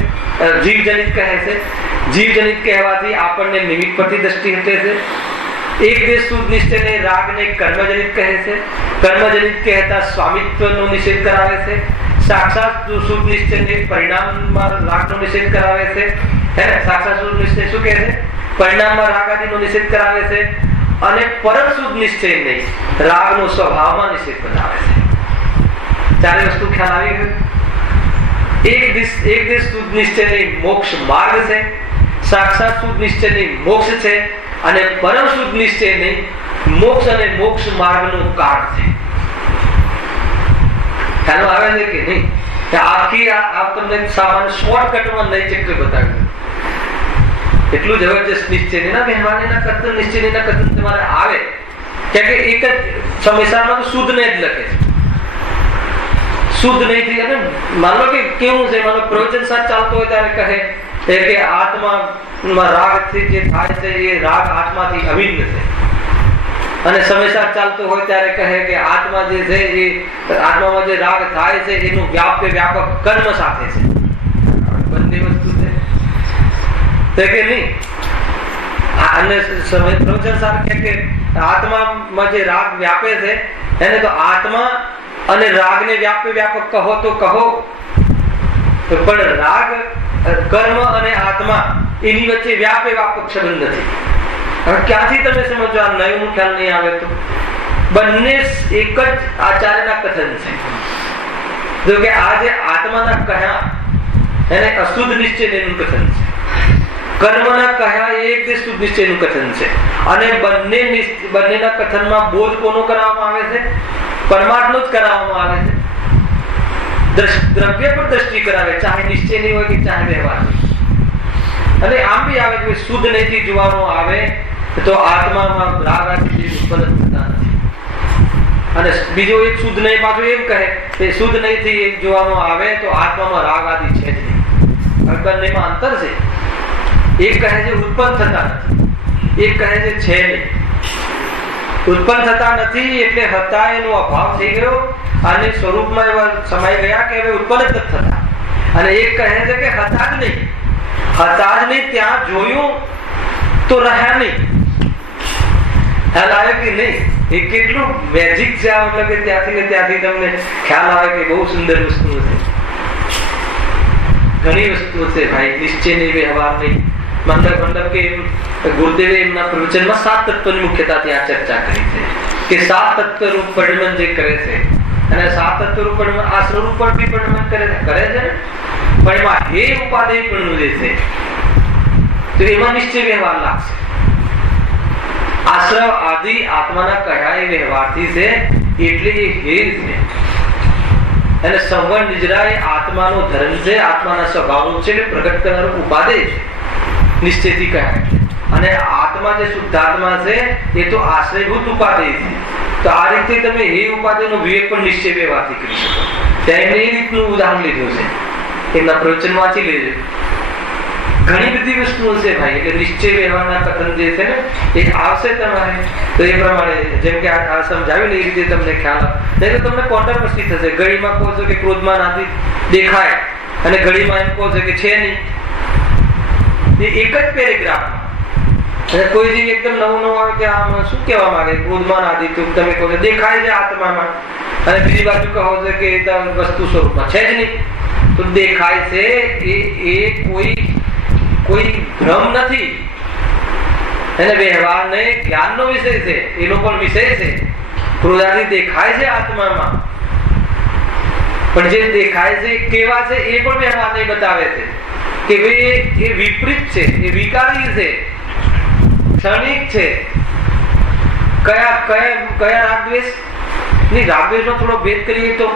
જીવજનિત કહે છે. જીવજનિત કહેવાથી આપણને નિમિત્ત પરથી દ્રષ્ટિ હટે છે. એક દેશ શુદ્ધ નિશ્ચય ને રાગ ને કર્મજનિત કહે છે. કર્મજનિત કહેતા સ્વામિત્વનો નિષેધ કરાવે છે. સાક્ષાત શુદ્ધ નિશ્ચય ને પરિણામમાં રાગનો નિષેધ કરાવે છે હે ને. સાક્ષાત શુદ્ધ નિશ્ચય શું કહે છે? પરિણામમાં રાગ આદિનો નિષેધ કરાવે છે. અને પરમ શુદ્ધ નિશ્ચય નહીં, રાગનો સ્વભાવમાં નિષેધ બનાવે છે. ચારે વસ્તુ ખ્યાલ આવી ગયો. એક દેશ શુદ્ધ નિશ્ચય નહીં મોક્ષ માર્ગ છે, સાક્ષાત શુદ્ધ નિશ્ચય નહીં મોક્ષ છે, અને પરમ શુદ્ધ નિશ્ચય નહીં મોક્ષ અને મોક્ષ માર્ગનું કારણ છે. ખ્યાલ આવે છે કે નહીં? આખી આ તમને સામાન્ય શોર્ટકટમાં નહીં ચક્ર બતાવ્યું. એટલું જબરજસ્ત નિશ્ચય ના કહેવાના કથન, નિશ્ચય ના કથન તમારે આવે કે એક જ સંસારમાં તો શુદ્ધ ને જ લખે છે. શુદ્ધ નહીં થઈ, અને માનો કે કેવું છે, માનો પ્રવચન સાથ ચાલતો હોય ત્યારે કહે કે આત્મામાં રાગથી જે થાય છે એ રાગ આત્માથી અભિન્ન છે, અને સમયસાર ચાલતો હોય ત્યારે કહે કે આત્મા જે છે એ આત્મામાં જે રાગ થાય છે એનું વ્યાપક કર્મ સાથે છે. બંને વસ્તુ છે કે નહીં? અને પ્રવચન સાર કે આત્મામાં જે રાગ વ્યાપે છે એને તો આત્મા અને રાગને વ્યાપક કહો તો કહો, પણ રાગ કર્મ અને આત્મા એની વચ્ચે વ્યાપક સંબંધ નથી. હવે ક્યાંથી તમે સમજો? આ નવું ખ્યાલ નહીં આવે તો બંને એક જ આચાર્યના કથન છે. જો કે આ જે આત્માના કહ્યા એને અશુદ્ધ નિશ્ચયનું કથન છે, કર્મના કહ્યા એક જે શુદ્ધ નિશ્ચયનું કથન છે. અને બંનેના કથનમાં બોધ કોનો કરાવવામાં આવે છે? પરમાત્મા જ કરાવવામાં આવે છે. દ્રવ્ય પર દ્રષ્ટિ કરાવે, ચાહે નિશ્ચયની હોય કે ચાહે વ્યવહારની. અને આમ બી આવે કે શુદ્ધ નહીંથી જોવામાં આવે તો આત્મામાં રાગ આદિ ઉત્પન્ન થતા નથી. અને બીજો એક શુદ્ધ નહીં પાછું એમ કહે કે શુદ્ધ નહીંથી જોવામાં આવે તો આત્મામાં રાગ આદિ છે જ નહીં. બંનેમાં અંતર છે. એક કહે છે ઉત્પન્ન થતા નથી, એક કહે છે નહીં. ઉત્પન્ન થતા નથી એટલે હતા એનો અભાવ થઈ ગયો, અને સ્વરૂપમાં એવા સમાઈ ગયા કે હવે ઉત્પન્ન જ નથી થતા. અને એક કહે છે કે હતા જ નહીં, ત્યાં જોયું તો રહ્યા નહીં. ખ્યાલ આવે કે નહીં? એ કેટલું મેજિક છે આ, મતલબ કે ત્યાંથી તમને ખ્યાલ આવે કે બહુ સુંદર વસ્તુઓ છે. ઘણી વસ્તુઓ છે ભાઈ, નિશ્ચયની વ્યવહારની. મતલબ કે ગુરુદેવે એમના પ્રવચનમાં 7 તત્વની મુખ્યતા ત્યાં ચર્ચા કરી છે કે 7 તત્વ રૂપ પરિણમન જે કરે છે, અને 7 તત્વ રૂપ પરિણમન આ સ્વરૂપ પર બી પરિણમન કરે છે ને, પણ એમાં હે ઉપાદેય પરિણમન જે છે તો એમાં નિશ્ચય વ્યવહાર લાગશે. આશ્રવ આદિ આત્માના કહ્યા એ વ્યવહારથી છે એટલે એ હે છે. અને સંવર નિજરા એ આત્માનો ધર્મ છે, આત્માના સ્વભાવનું છે, પ્રગટ કરનારું ઉપાદેય છે નિશ્ચયથી કહ્યા. અને આત્મા જે શુદ્ધાત્મા છે એ તો આશ્રયભૂત ઉપાદેય છે. તો આ રીતે તમે હે ઉપાદેયનો વિવેક પણ નિશ્ચય વ્યવહારથી કરી શકો. ત્યાં એમને એ રીતનું ઉદાહરણ લીધું છે, એમના પ્રવચન વાંચી લેજો. ઘણી બધી વસ્તુઓ છે ભાઈ. એટલે નિશ્ચય વ્યવહારના કથન જે છે ને એ આવશે તમારે, તો એ પ્રમાણે જેમ કે આ સમજાવ્યું ને એ રીતે તમને ખ્યાલ આવે. નહીં તો તમને કોન્ટ્રાવર્સી થશે. ઘડીમાં કહો છો કે ક્રોધમાન આદિ દેખાય, અને ઘડીમાં એમ કહો છો કે છે નહીં. એ એક જ પેરેગ્રાફ. અને કોઈ જે એકદમ નવું આવે કે આમાં શું કહેવા માંગે, ક્રોધમાન આદિ તમે કહો છો દેખાય છે આત્મામાં, અને બીજી બાજુ કહો છો કે વસ્તુ સ્વરૂપમાં છે જ નહીં. તો દેખાય છે એ કોઈ ભ્રમ નથી, એને વ્યવહાર ને જ્ઞાનનો વિષય છે, એનો પણ વિષય છે. ક્રોધાદિ દેખાય છે આત્મામાં, પણ જે દેખાય છે કેવા છે એ પણ વ્યવહાર નહીં બતાવે છે કે ભાઈ એ વિપરીત છે, એ વિકારી છે, ક્ષણિક છે. કયા રાગદ્વેષ ની રાગદ્વેષનો થોડો ભેદ કરીએ તો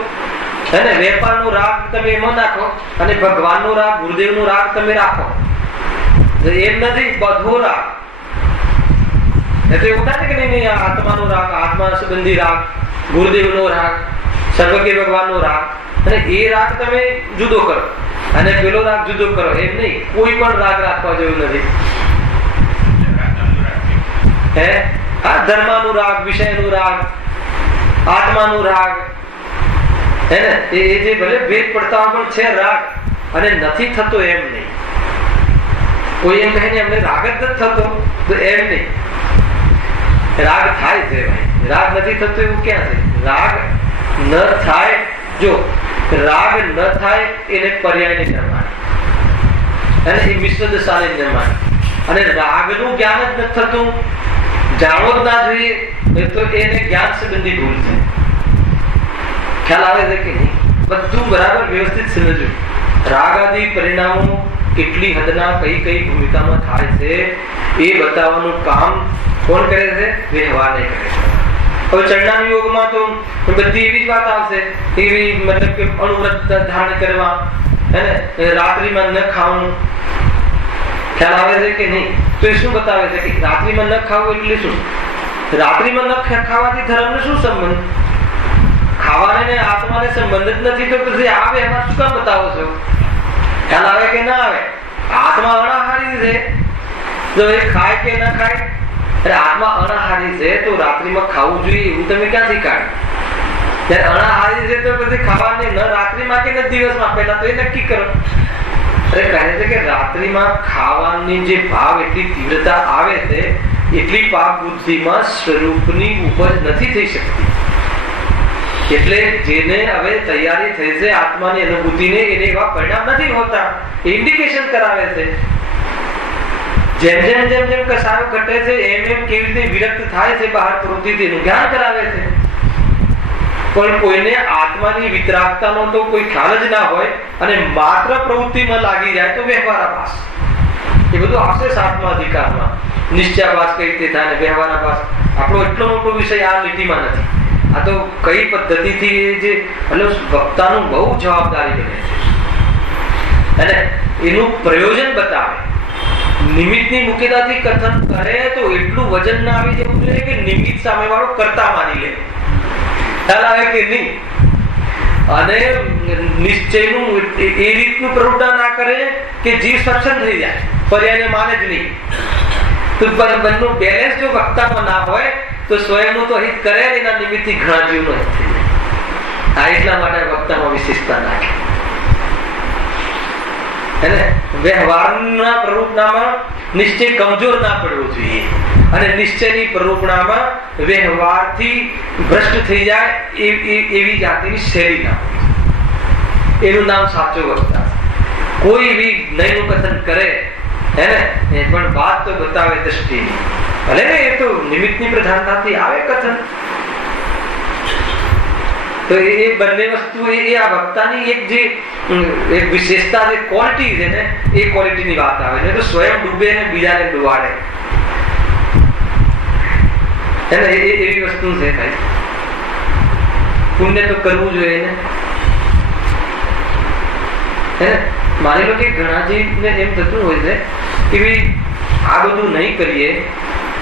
હે ને? વેપારનો રાગ તમે એમાં નાખો અને ભગવાનનો રાગ, ગુરુદેવનો રાગ તમે રાખો. એમ નથી બધો રાગ. એટલે એવું થાય કે નહીં આત્માનો રાગ, આત્મા સંબંધી રાગ, ગુરુદેવનો રાગ, સર્વકે ભગવાનનો રાગ, અને એ રાગ તમે જુદો કરો અને પેલો રાગ જુદો કરો. એમ નહીં, કોઈ પણ રાગ રાખવા જેવું નથી. હે આ ધર્મનું રાગ, વિષયનું રાગ, આત્માનું રાગ, હે ને? એ જે ભલે ભેદ પડતા પણ છે રાગ, અને નથી થતો એમ નહીં. કોઈ એમ કહે ને અમને રાગ જ નથી થતો, તો એમ નહીં. રાગ થાય છે ભાઈ, રાગ નથી થતો એવું ક્યાં છે? રાગ ન થાય, જો રાગ ન થાય એને પર્યાય ન માને, અને એ મિશ્ર દશાને ન માને. અને રાગનું જ્ઞાન જ નથી થતું, જાણવો જ ના જોઈએ, તો એને જ્ઞાન સંબંધી ભૂલ છે. ખ્યાલ આવે છે કે નહીં? બધું બરાબર વ્યવસ્થિત સમજવું. રાગ આદિ પરિણામો કેટલી હદના કઈ કઈ ભૂમિકામાં થાય છે એ બતાવવાનું કામ કોણ કરે છે? વ્યવહારને કરે છે. હવે ચરણાના યોગમાં તો બધી એવી જ વાત આવશે, એવી મતલબ કે અણુવ્રત ધારણ કરવા, હે ને? રાત્રિમાં ન ખાવું. ખ્યાલ આવે છે કે નહીં? તો એ શું બતાવે છે કે રાત્રિમાં ન ખાવું એટલે શું? રાત્રિમાં ન ખાવાથી ધર્મને શું સંબંધ? ખાવાને ને આત્માને સંબંધ જ નથી, તો પછી આ વ્યવહાર શું કામ બતાવો છો? ખ્યાલ આવે કે ના આવે? આત્મા અનાહારી છે, તો એ ખાય કે ન ખાય? અરે આત્મા અનાહારી છે તો રાત્રિમાં ખાવું જોઈએ એવું તમે ક્યાંથી કાઢ્યું? ત્યારે અનાહારી છે તો પછી ખાવાને ન રાત્રિમાં કે ન દિવસમાં, પહેલા તો એ નક્કી કરો. અરે કહે છે કે રાત્રિમાં ખાવાની જે ભાવ એટલી તીવ્રતા આવે છે, એટલી પાપ બુદ્ધિમાં સ્વરૂપની ઉપજ નથી થઈ શકતી. એટલે જેને હવે તૈયારી થઈ છે આત્માની અનુભૂતિને, એને એવા પરિણામ નથી હોતા. ઇન્ડિકેશન કરાવે છે. જેમ જેમ જેમ જેમ કસાયો ઘટે છે એમ એમ કેવી રીતે વિરક્ત થાય છે બહાર પ્રવૃત્તિથી એનું જ્ઞાન કરાવે છે. પણ કોઈને આત્માની વિતરાગતાનો તો કોઈ ખ્યાલ જ ના હોય અને માત્ર પ્રવૃત્તિમાં લાગી જાય તો વ્યવહારાભાસ. એ બધું આવશે સાતમા અધિકારમાં. નિશ્ચયાભાસ કઈ રીતે થાય ને વ્યવહારાભાસ. આપણો એટલો મોટો વિષય આ લીટીમાં નથી. આ તો કઈ પદ્ધતિથી જે વક્તાનું બહુ જવાબદારી બને છે અને એનું પ્રયોજન બતાવે. નિમિત્તની મુખ્યતાથી કથન કરે તો એટલું વજન ના આવી જવું જોઈએ કે નિમિત્ત સામેવાળો કર્તા માની લે. ખ્યાલ આવે કે નહીં? અને નિશ્ચયનું એ રીતનું પ્રવૃત્તિ ના કરે કે જીવ સક્ષમ થઈ જાય, પર્યાયને માને જ નહીં. તો બંનેનું બેલેન્સ જો વક્તામાં ના હોય તો સ્વયંનું તો હિત કરે, એના નિમિત્તથી ઘણા જીવનો હિત થઈ જાય. આ એટલા માટે વક્તામાં વિશેષતા નાખે. એને વ્યવહારના પ્રરૂપણામાં નિશ્ચય કમજોર ના પડવો જોઈએ, અને નિશ્ચયની પ્રરૂપણામાં વ્યવહારથી ભ્રષ્ટ થઈ જાય એવી જાતિની શૈલી ના હોય. એનું નામ સાચો વક્તા. કોઈ બી નયનું કથન કરે હે ને, એ પણ વાત તો બતાવે દ્રષ્ટિની. ભલે ને એ તો નિમિત્તની પ્રધાનતાથી આવે કથન. તો એ બંને વસ્તુ એ આ વક્તાની એક જે એક વિશેષતા, જે ક્વોલિટી છે ને, એ ક્વોલિટીની વાત આવે છે. તો સ્વયં ડૂબે ને બીજાને ડુબાડે, એને એવી વસ્તુ છે ભાઈ. પુણ્ય તો કરવું જોઈએ ને. હે માની લો કે ઘણા જીવને એમ થતું હોય છે કે ભાઈ આ બધું નહીં કરીએ,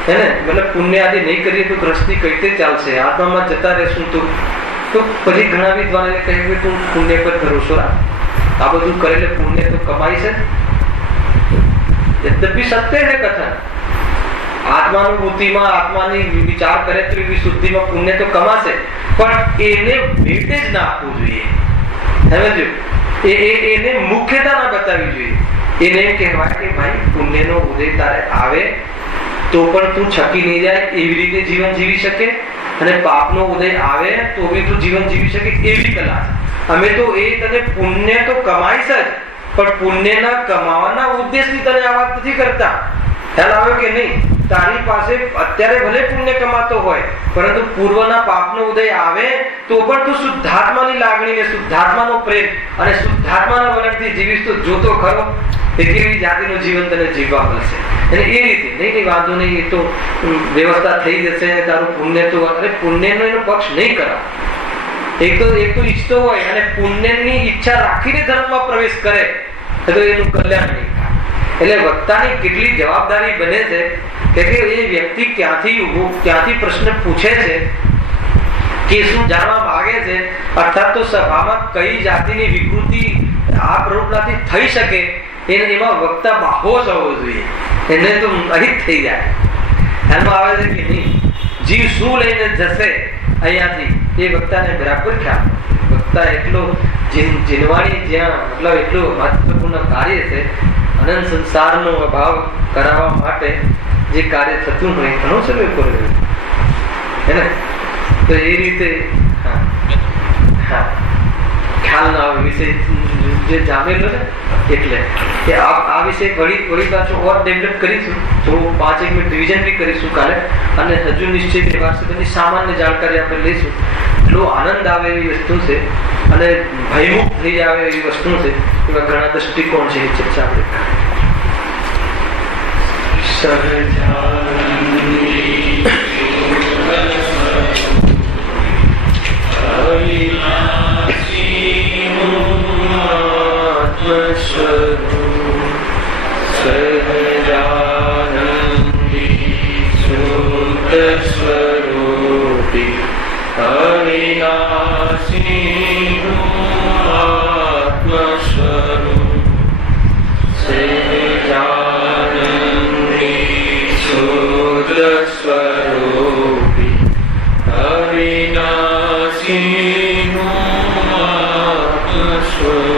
હે ને, મતલબ પુણ્ય આદિ નહીં કરીએ તો દ્રષ્ટિ કઈ રીતે ચાલશે, આત્મામાં જતા રહેશું તો પછી ઘણા વિદ્વાનોને કહ્યું કે તું પુણ્ય પર ભરોસો રાખ, આ બધું કરેલે પુણ્ય તો કમાઈ છે. યદ્યપિ સત્ય છે કથન, આત્માનુભૂતિમાં આત્માની વિચાર કરે તો એવી શુદ્ધિમાં પુણ્ય તો કમાશે, પણ એને વેટેજ ના આપવું જોઈએ. સમજ્યું? એને મુખ્યતા ના બતાવવી જોઈએ. એને એમ કહેવાય કે ભાઈ પુણ્યનો ઉદય તારે આવે તો પણ તું છકી નહીં જાય એવી રીતે જીવન જીવી શકે, અને પાપનો ઉદય આવે તો બી તું જીવન જીવી શકે એવી કલા છે. અમે તો એ તને પુણ્ય તો કમાઈશ જ, પણ પુણ્યના કમાવાના ઉદ્દેશથી તને આ વાત નથી કરતા. ખ્યાલ આવે કે નહીં? તારી પાસે અત્યારે ભલે પુણ્ય કમાતો હોય, પરંતુ પૂર્વના પાપનો ઉદય આવે તો પણ તું શુદ્ધાત્માની લાગણીને, શુદ્ધાત્માનો પ્રેમ અને શુદ્ધાત્માના વલણથી જીવીશ તો જોતો ખરો એ કેવી જાતિનું જીવન તને જીવવા મળશે. અને એ રીતે નહીં વાંધો નહીં, એ તો વ્યવસ્થા થઈ જશે, તારું પુણ્ય તો, અરે પુણ્યનો એનો પક્ષ નહીં કરાવ. એક તો ઈચ્છતો હોય અને પુણ્યની ઈચ્છા રાખીને ધર્મમાં પ્રવેશ કરે તો એનું કલ્યાણ નહીં થાય. એટલે વક્તાની કેટલી જવાબદારી બને છે કે એ વ્યક્તિ ક્યાંથી પ્રશ્ન પૂછે છે કે શું જાણવા માંગે છે, અર્થાત તો સભામાં કઈ જાતિની વિકૃતિ આ પ્રવૃત્તિથી થઈ શકે એમાં વક્તા બાહોશ હોવો જોઈએ. એને તો અહીં જ થઈ જાય. એમાં આવે છે કે નહીં, જીવ શું લઈને જશે અહીંયાથી એ વક્તાને બરાબર ખ્યાલ. વક્તા એટલો જીનવાણી જ્યાં મતલબ એટલું મહત્વપૂર્ણ કાર્ય છે. અનંત સંસારનો અભાવ કરાવવા માટે જે કાર્ય થતું હોય ઘણું સમય પર હે ને, તો એ રીતે ખ્યાલ ના આવે વિષય જે જામેલો ને. એટલે કે આ વિષય વળી પાછું ઓર ડેવલપ કરીશું, થોડું 5 મિનિટ રિવિઝન બી કરીશું કાલે, અને હજુ નિશ્ચિત બધી સામાન્ય જાણકારી આપણે લઈશું. એટલો આનંદ આવે એવી વસ્તુ છે અને ભયમુક્ત થઈ આવે એવી વસ્તુ છે. એવા ઘણા દ્રષ્ટિકોણ છે, એ ચર્ચા આપણે સ્વરૂપી અવિનાશી આત્મ સ્વરૂપ સહજાનંદી શુદ્ધ સ્વરૂપી અવિનાશી આત્મ સ્વરૂપ